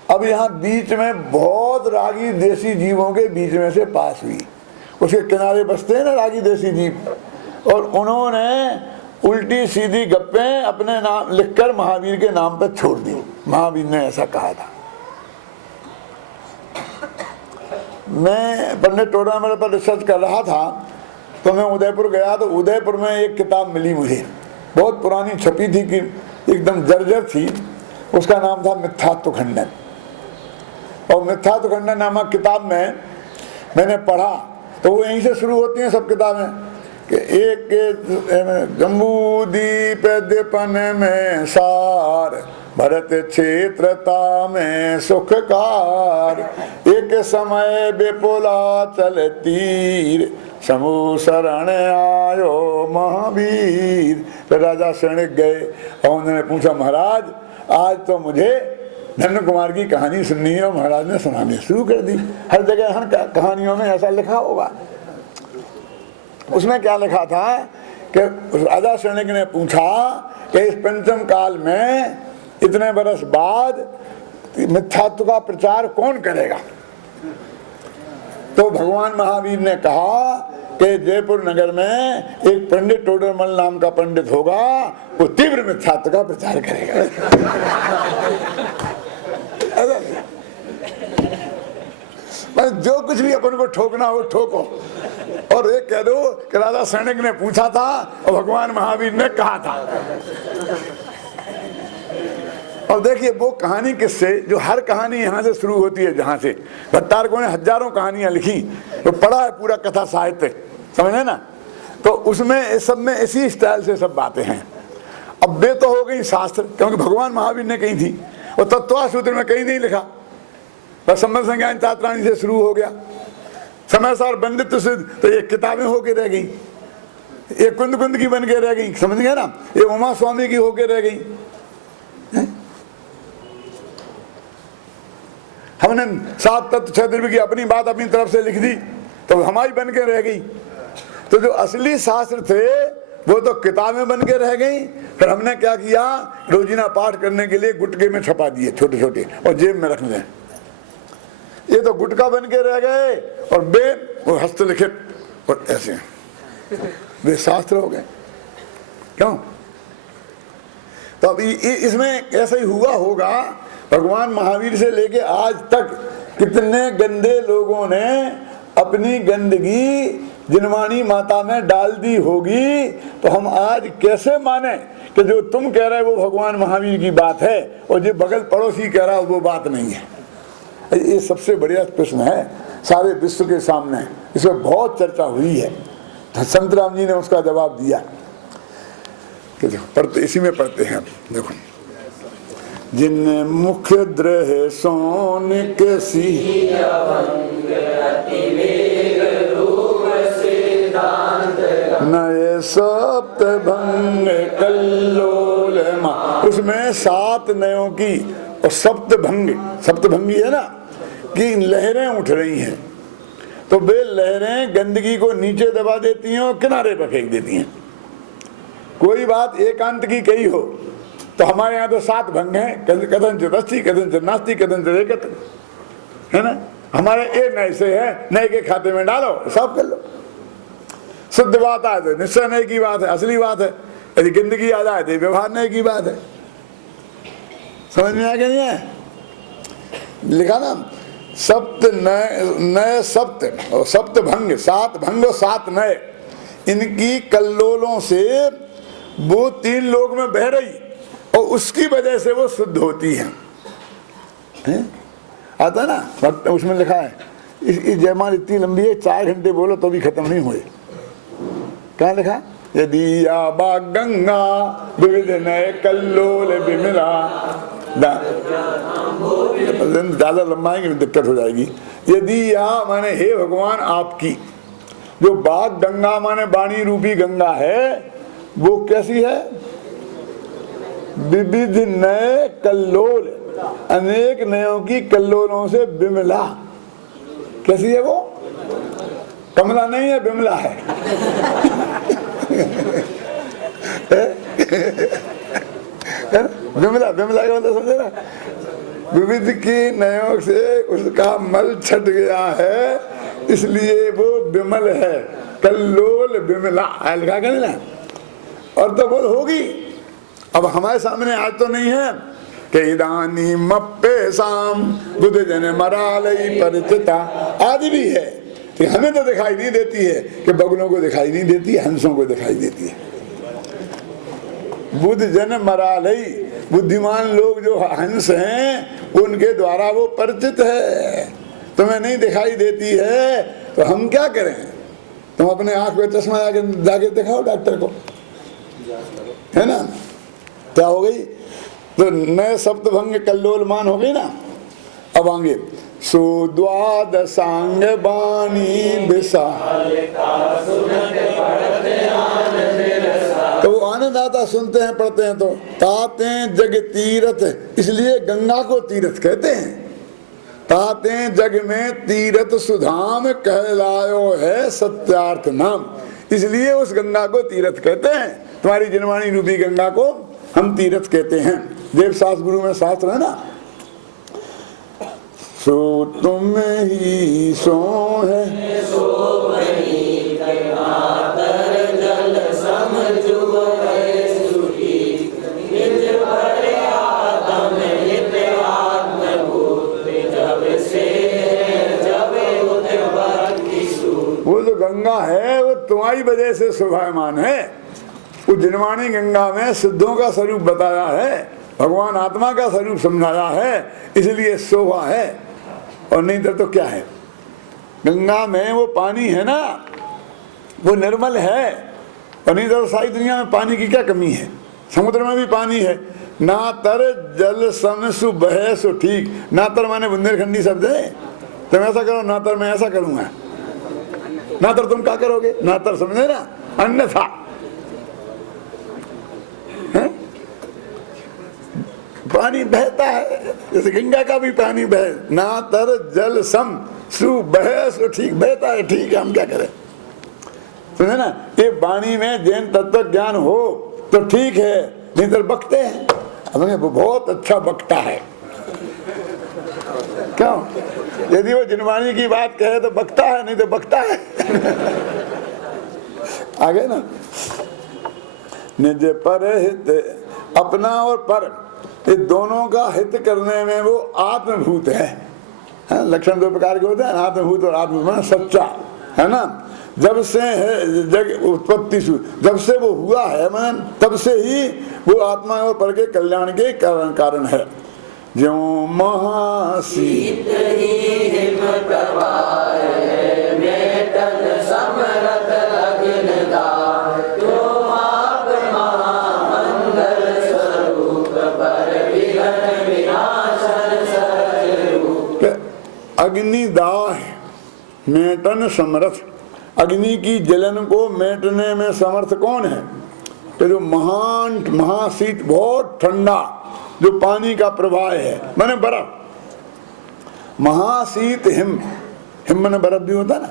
अब यहाँ बीच में बहुत रागी देसी जीवों के बीच में से पास हुई। उसके किनारे बसते हैं ना रागी देसी जीव, और उन्होंने उल्टी सीधी गप्पें अपने नाम लिखकर महावीर के नाम पर छोड़ दी। महावीर ने ऐसा कहा था। मैं पंडित टोडामल पर रिसर्च कर रहा था तो मैं उदयपुर गया, तो उदयपुर में एक किताब मिली मुझे, बहुत पुरानी छपी थी कि एकदम जर्जर थी। उसका नाम था मिथ्यात्व खंडन। और मिथ्यात्व खंडन नामक किताब में मैंने पढ़ा तो वो यहीं से शुरू होती हैं सब किताबें कि एक जम्बू दीप दीपन में सार, भरत क्षेत्रता में सुखकार, एक समय बेपोला चल तीर, समूह शरण आयो महावीर। फिर राजा शरण गए और उन्होंने पूछा महाराज आज तो मुझे धन्य कुमार की कहानी सुननी है। और महाराज ने सुनानी शुरू कर दी। हर जगह हर कहानियों में ऐसा लिखा होगा। उसमें क्या लिखा था कि राजा शरणिक ने पूछा कि इस पंचम काल में इतने बरस बाद मिथ्यात्व का प्रचार कौन करेगा। तो भगवान महावीर ने कहा कि जयपुर नगर में एक पंडित टोडरमल नाम का पंडित होगा, वो तीव्र मिथ्यात्व का प्रचार करेगा। जो कुछ भी अपन को ठोकना हो ठोको, और एक कह दो कि राजा सैनिक ने पूछा था और भगवान महावीर ने कहा था। और देखिए वो कहानी किससे, जो हर कहानी यहाँ से शुरू होती है, जहाँ से भट्टारकों ने हजारों कहानियां लिखी, तो पढ़ा है पूरा कथा साहित्य, समझे ना। तो उसमें इस सब में इसी स्टाइल से सब बातें हैं। अब वे तो हो गई शास्त्र, क्योंकि भगवान महावीर ने कही थी, और तत्वा सूत्र में कहीं नहीं लिखा, बस संबंध संज्ञान चात्राणी से शुरू हो गया। समय सार बंदित्व सिद्ध, तो ये किताबें होके रह गई, ये कुंद कुंद की बन के रह गई, समझ गए ना, ये उमा स्वामी की होके रह गई। हमने 7 तत्व 6 द्रव्य की अपनी बात अपनी तरफ से लिख दी तो हमारी बन के रह गई। तो जो असली शास्त्र थे वो तो किताबें बन के रह गई। फिर हमने क्या किया, रोजीना पाठ करने के लिए गुटके में छपा दिए छोटे छोटे और जेब में रख लें। ये तो गुटका बन के रह गए और बे वो हस्तलिखित और ऐसे वे शास्त्र हो गए। क्यों? तो अब इसमें ऐसा ही हुआ होगा। भगवान महावीर से लेके आज तक कितने गंदे लोगों ने अपनी गंदगी जिनवाणी माता में डाल दी होगी। तो हम आज कैसे माने कि जो तुम कह रहे हो वो भगवान महावीर की बात है और जो बगल पड़ोसी कह रहा है वो बात नहीं है। ये सबसे बढ़िया प्रश्न है सारे विश्व के सामने, इसमें बहुत चर्चा हुई है। तो संत राम जी ने उसका जवाब दिया कि देखो पढ़ते, इसी में पढ़ते हैं। देखो, जिन मुख द्रह सोनिक सी नए सप्त भंग कल्लोल मा, उसमें 7 नयों की और सप्तभंगी है ना कि लहरें उठ रही हैं। तो वे लहरें गंदगी को नीचे दबा देती हैं और किनारे पर फेंक देती हैं। कोई बात एकांत की कही हो तो हमारे यहाँ तो 7 भंग हैं, कथनचित अस्थि, कथनचित नास्ति, कथनचित एकत्र, है ना। हमारे ए नए से है, नए के खाते में डालो, साफ कर लो। शुद्ध बात आए तो निश्चय नए की बात है, असली बात है। यदि गंदगी आ जाए तो व्यवहार नए की बात है। समझ में आ गया नहीं है? लिखा ना सप्त नए सप्त और सप्त भंग, 7 भंग और 7 नए, इनकी कल्लोलों से वो 3 लोग में बह रही और उसकी वजह से वो शुद्ध होती है। आता ना उसमें लिखा है, इस जयमाल इतनी लंबी है 4 घंटे बोलो तो भी खत्म नहीं हुए। कहाँ लिखा? यदि आबा गंगा विविध नए कल्लोल विमला, ज्यादा लंबाएंगे दिक्कत हो जाएगी। यदि या माने हे भगवान आपकी, जो बाग गंगा माने वाणी रूपी गंगा है, वो कैसी है? विविध नए कल्लोल, अनेक नयों की कल्लोलों से विमला। कैसी है वो? कमला नहीं है, विमला है। विमला, विमला का मतलब समझे ना? विविध की नयों से उसका मल छट गया है, इसलिए वो विमल है। कल्लोल विमला लिखा कर ना, और तो बोल होगी। अब हमारे सामने आज तो नहीं है कि इदानी मप्पे शाम बुद्ध जन मरालई परिचिता, आज भी है। तो हमें तो दिखाई नहीं देती है कि बगुलों को दिखाई नहीं देती, हंसों को दिखाई देती है। बुद्ध जन मरालई, बुद्धिमान लोग जो हंस हैं उनके द्वारा वो परिचित है, तुम्हें नहीं दिखाई देती है तो हम क्या करें? तुम अपने आंख में चश्मा जाके दिखाओ डॉक्टर को, है ना? क्या हो गई? तो नए सप्तभंग कल्लोलमान हो गई ना। अब आगे सुद्वादशांग बानी विसा, तो वो आनंद आता सुनते हैं पढ़ते हैं। तो ताते जग तीरथ, इसलिए गंगा को तीरथ कहते हैं। ताते जग में तीरथ सुधाम कहलायो है सत्यार्थ नाम, इसलिए उस गंगा को तीरथ कहते हैं। तुम्हारी जनवाणी रूपी गंगा को हम तीरथ कहते हैं। देव शास्त्र गुरु में शास्त्र है ना, सो तुम ही सो है वो जो गंगा है वो तुम्हारी वजह से शोभायमान है। उस जिनवाणी गंगा में सिद्धों का स्वरूप बताया है, भगवान आत्मा का स्वरूप समझाया है, इसलिए शोभा है। और नहीं तो क्या है? गंगा में वो पानी है ना, वो निर्मल है। और नहीं तो सारी दुनिया में पानी की क्या कमी है? समुद्र में भी पानी है। नातर जल सम सु बहे सो ठीक, नातर माने बुंदेलखंडी शब्द है। तुम ऐसा करो, नातर मैं ऐसा करूंगा। नातर तुम क्या करोगे? नातर समझे ना, अन्यथा। पानी बहता है, जैसे गंगा का भी पानी बहे। नातर जल सम सु बहे सो ठीक, बहता है, ठीक है, हम क्या करें? समझे ना? ये वाणी में जैन तत्व ज्ञान हो तो ठीक है, नहीं तो बकते हैं। वो बहुत अच्छा बकता है। क्यों? यदि वो जिनवाणी की बात कहे तो बकता है, नहीं तो बकता है। आगे ना, निज पर हित, अपना और पर, ये दोनों का हित करने में वो आत्मभूत है। लक्षण दो प्रकार के होते हैं, आत्मभूत और आत्मभूत, सच्चा, है ना? जब से है जग उत्पत्ति, जब से वो हुआ है मन, तब से ही वो आत्मा और पर के कल्याण के कारण है। जो महासीत अग्निदाह मेटन समर्थ, अग्नि की जलन को मेटने में समर्थ कौन है? तो जो महान महाशीत, बहुत ठंडा जो पानी का प्रवाह है, माने बर्फ। महाशीत हिम, हिम माने बर्फ भी होता ना,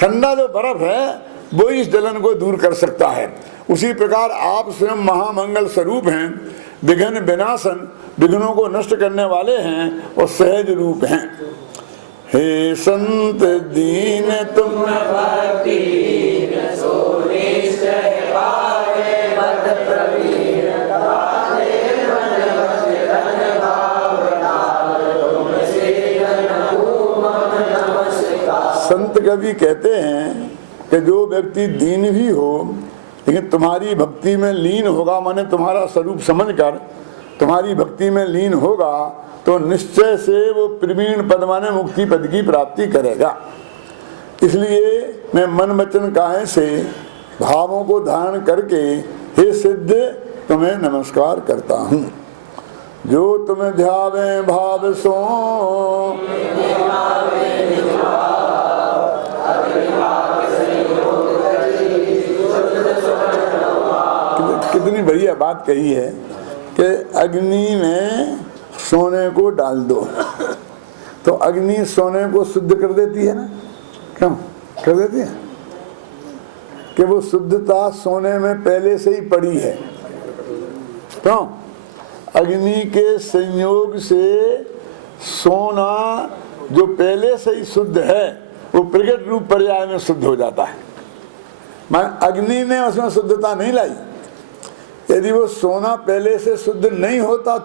ठंडा जो बर्फ है वो इस जलन को दूर कर सकता है। उसी प्रकार आप स्वयं महामंगल स्वरूप हैं, विघ्न विनाशन, विघ्नों को नष्ट करने वाले हैं और सहज रूप हैं। हे संत दीन तुम संत कवि कहते हैं कि जो व्यक्ति दीन भी हो लेकिन तुम्हारी भक्ति में लीन होगा, माने तुम्हारा स्वरूप समझकर तुम्हारी भक्ति में लीन होगा, तो निश्चय से वो प्रवीण पद माने मुक्ति पद की प्राप्ति करेगा। इसलिए मैं मन वचन काहे से भावों को धारण करके हे सिद्ध तुम्हें नमस्कार करता हूँ। जो तुम्हें ध्यावे भाव सो कितनी बढ़िया बात कही है कि अग्नि में सोने को डाल दो तो अग्नि सोने को शुद्ध कर देती है ना, क्यों कर देती है? कि वो शुद्धता सोने में पहले से ही पड़ी है। क्यों? अग्नि के संयोग से सोना जो पहले से ही शुद्ध है वो प्रकट रूप पर्याय में शुद्ध हो जाता है। अग्नि ने उसमें शुद्धता नहीं लाई। यदि वो सोना पहले से शुद्ध नहीं होता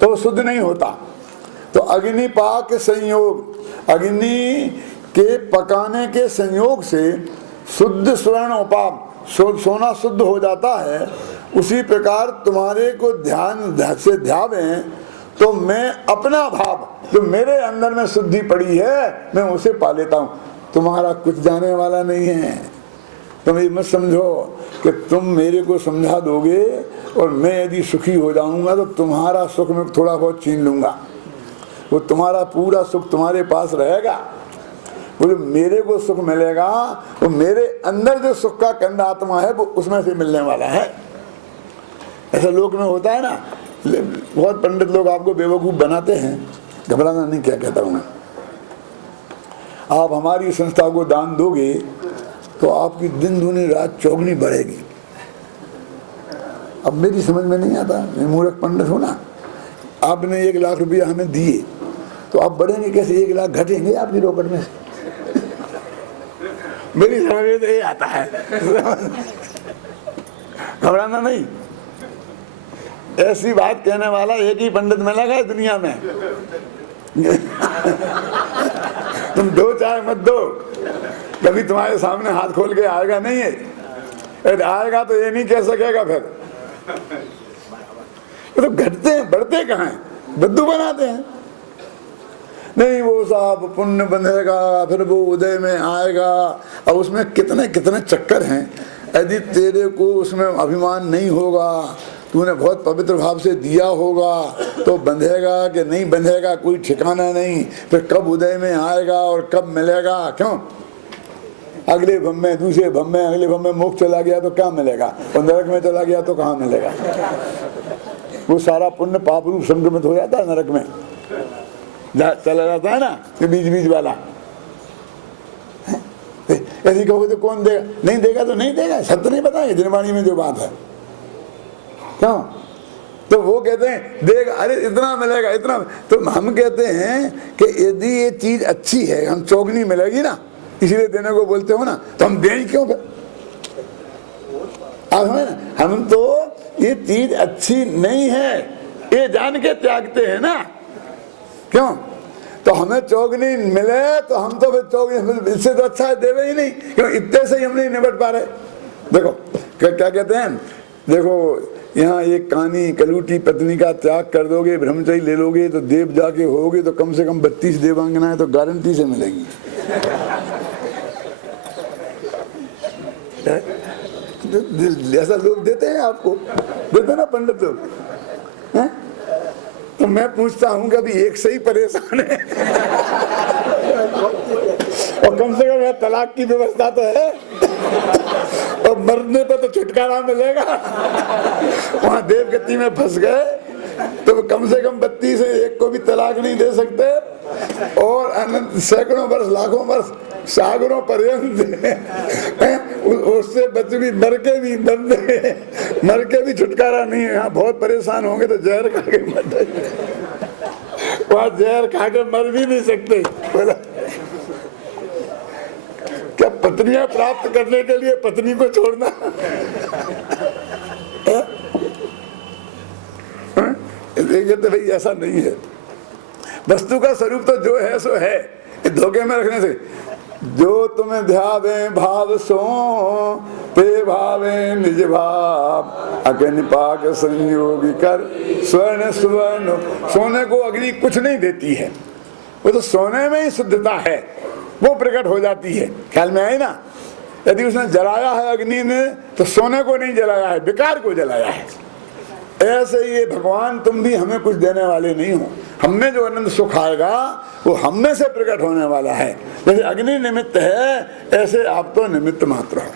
तो शुद्ध नहीं होता। तो अग्निपाक संयोग, अग्नि के पकाने के संयोग से शुद्ध स्वर्ण उपाम सोना शुद्ध हो जाता है। उसी प्रकार तुम्हारे को ध्यान से ध्यावें तो मैं अपना भाव जो मेरे अंदर में शुद्धि पड़ी है मैं उसे पा लेता हूँ। तुम्हारा कुछ जाने वाला नहीं है। तुम ये मत समझो कि तुम मेरे को समझा दोगे और मैं यदि सुखी हो जाऊंगा तो तुम्हारा सुख में थोड़ा बहुत छीन लूंगा। वो तुम्हारा पूरा सुख तुम्हारे पास रहेगा। वो जो मेरे को सुख मिलेगा वो मेरे अंदर जो सुख का कंद आत्मा है वो उसमें से मिलने वाला है। ऐसा लोक में होता है ना, बहुत पंडित लोग आपको बेवकूफ बनाते हैं। घबराना नहीं, क्या कहता हूं मैं, आप हमारी संस्था को दान दोगे तो आपकी दिन दूनी रात चौगनी बढ़ेगी। अब मेरी समझ में नहीं आता, मैं मूर्ख पंडित हूं ना। आपने 1 लाख रुपया हमें दिए तो आप बढ़ेंगे कैसे? 1 लाख घटेंगे आपकी रॉकेट में से। मेरी समझ में तो ये आता है। घबराना नहीं। ऐसी बात कहने वाला एक ही पंडित मिलेगा है दुनिया में। तुम दो चाहे मत दो, कभी तुम्हारे सामने हाथ खोल के आएगा नहीं है। यदि आएगा तो ये नहीं कह सकेगा फिर। तो घटते हैं, बढ़ते कहाँ हैं? बुद्धू बनाते हैं। नहीं वो साहब पुण्य बंधेगा, फिर वो उदय में आएगा। अब उसमें कितने कितने चक्कर हैं। यदि तेरे को उसमें अभिमान नहीं होगा, तूने बहुत पवित्र भाव से दिया होगा तो बंधेगा कि नहीं बंधेगा कोई ठिकाना नहीं। फिर कब उदय में आएगा और कब मिलेगा? क्यों? अगले भव में, दूसरे भव में, अगले भव में मोक्ष चला गया तो क्या मिलेगा? और नरक में चला गया तो कहाँ मिलेगा? वो सारा पुण्य पाप रूप संक्रमित हो जाता है नरक में, चला जाता है ना, बीच वाला। ऐसी कहोगे तो कौन देगा? नहीं देगा तो नहीं देगा, सत्य नहीं बताएंगे जिनवाणी में जो बात है। क्यों? तो वो कहते हैं देगा, अरे इतना मिलेगा इतना। तो हम कहते हैं कि यदि ये चीज अच्छी है, हम चौगनी मिलेगी ना, इसलिए देने को बोलते हो ना, तो हम दें क्यों? हम तो ये चीज अच्छी नहीं है ये जान के त्यागते हैं ना। क्यों? तो हमें चौगनी मिले तो हम तो फिर चौगनी, इससे तो अच्छा है देवे ही नहीं। क्यों? इतने से ही हम नहीं निपट पा रहे। देखो क्या कहते हैं, देखो यहाँ एक कानी कलूटी पत्नी का त्याग कर दोगे, ब्रह्मचर्य ले लोगे तो देव जाके होगे तो कम से कम 32 देवांगनाएं तो गारंटी से मिलेगी। ऐसा लोग देते हैं आपको, देते ना पंडित लोग। तो मैं पूछता हूँ कि अभी एक से ही परेशान है और कम से कम तलाक की व्यवस्था तो है और मरने पर तो छुटकारा मिलेगा। वहां देवगति में फंस गए तो कम से कम 32 से एक को भी तलाक नहीं दे सकते और अनंत सैकड़ों वर्ष, लाखों वर्ष, सागरों पर्यंत उससे बच भी मर के भी छुटकारा नहीं है। यहाँ बहुत परेशान होंगे तो जहर खा के मर, वहां जहर खा के मर भी नहीं सकते। बोला क्या पत्नियां प्राप्त करने के लिए पत्नी को छोड़ना? देखिए तो भाई ऐसा नहीं है। वस्तु का स्वरूप तो जो है सो है, धोखे में रखने से। जो तुम्हें ध्यावे भाव सो ते भावे निज भाव, अग्नि पाक संयोगी कर स्वर्ण सुवर्ण। सोने को अग्नि कुछ नहीं देती है, वो तो सोने में ही शुद्धता है, वो प्रकट हो जाती है। ख्याल में आई ना? यदि उसने जलाया है अग्नि में तो सोने को नहीं जलाया है, विकार को जलाया है। ऐसे ये भगवान तुम भी हमें कुछ देने वाले नहीं हो, हमें जो आनंद सुख आएगा वो हम में से प्रकट होने वाला है। जैसे अग्नि निमित्त है ऐसे आप तो निमित्त मात्र हो।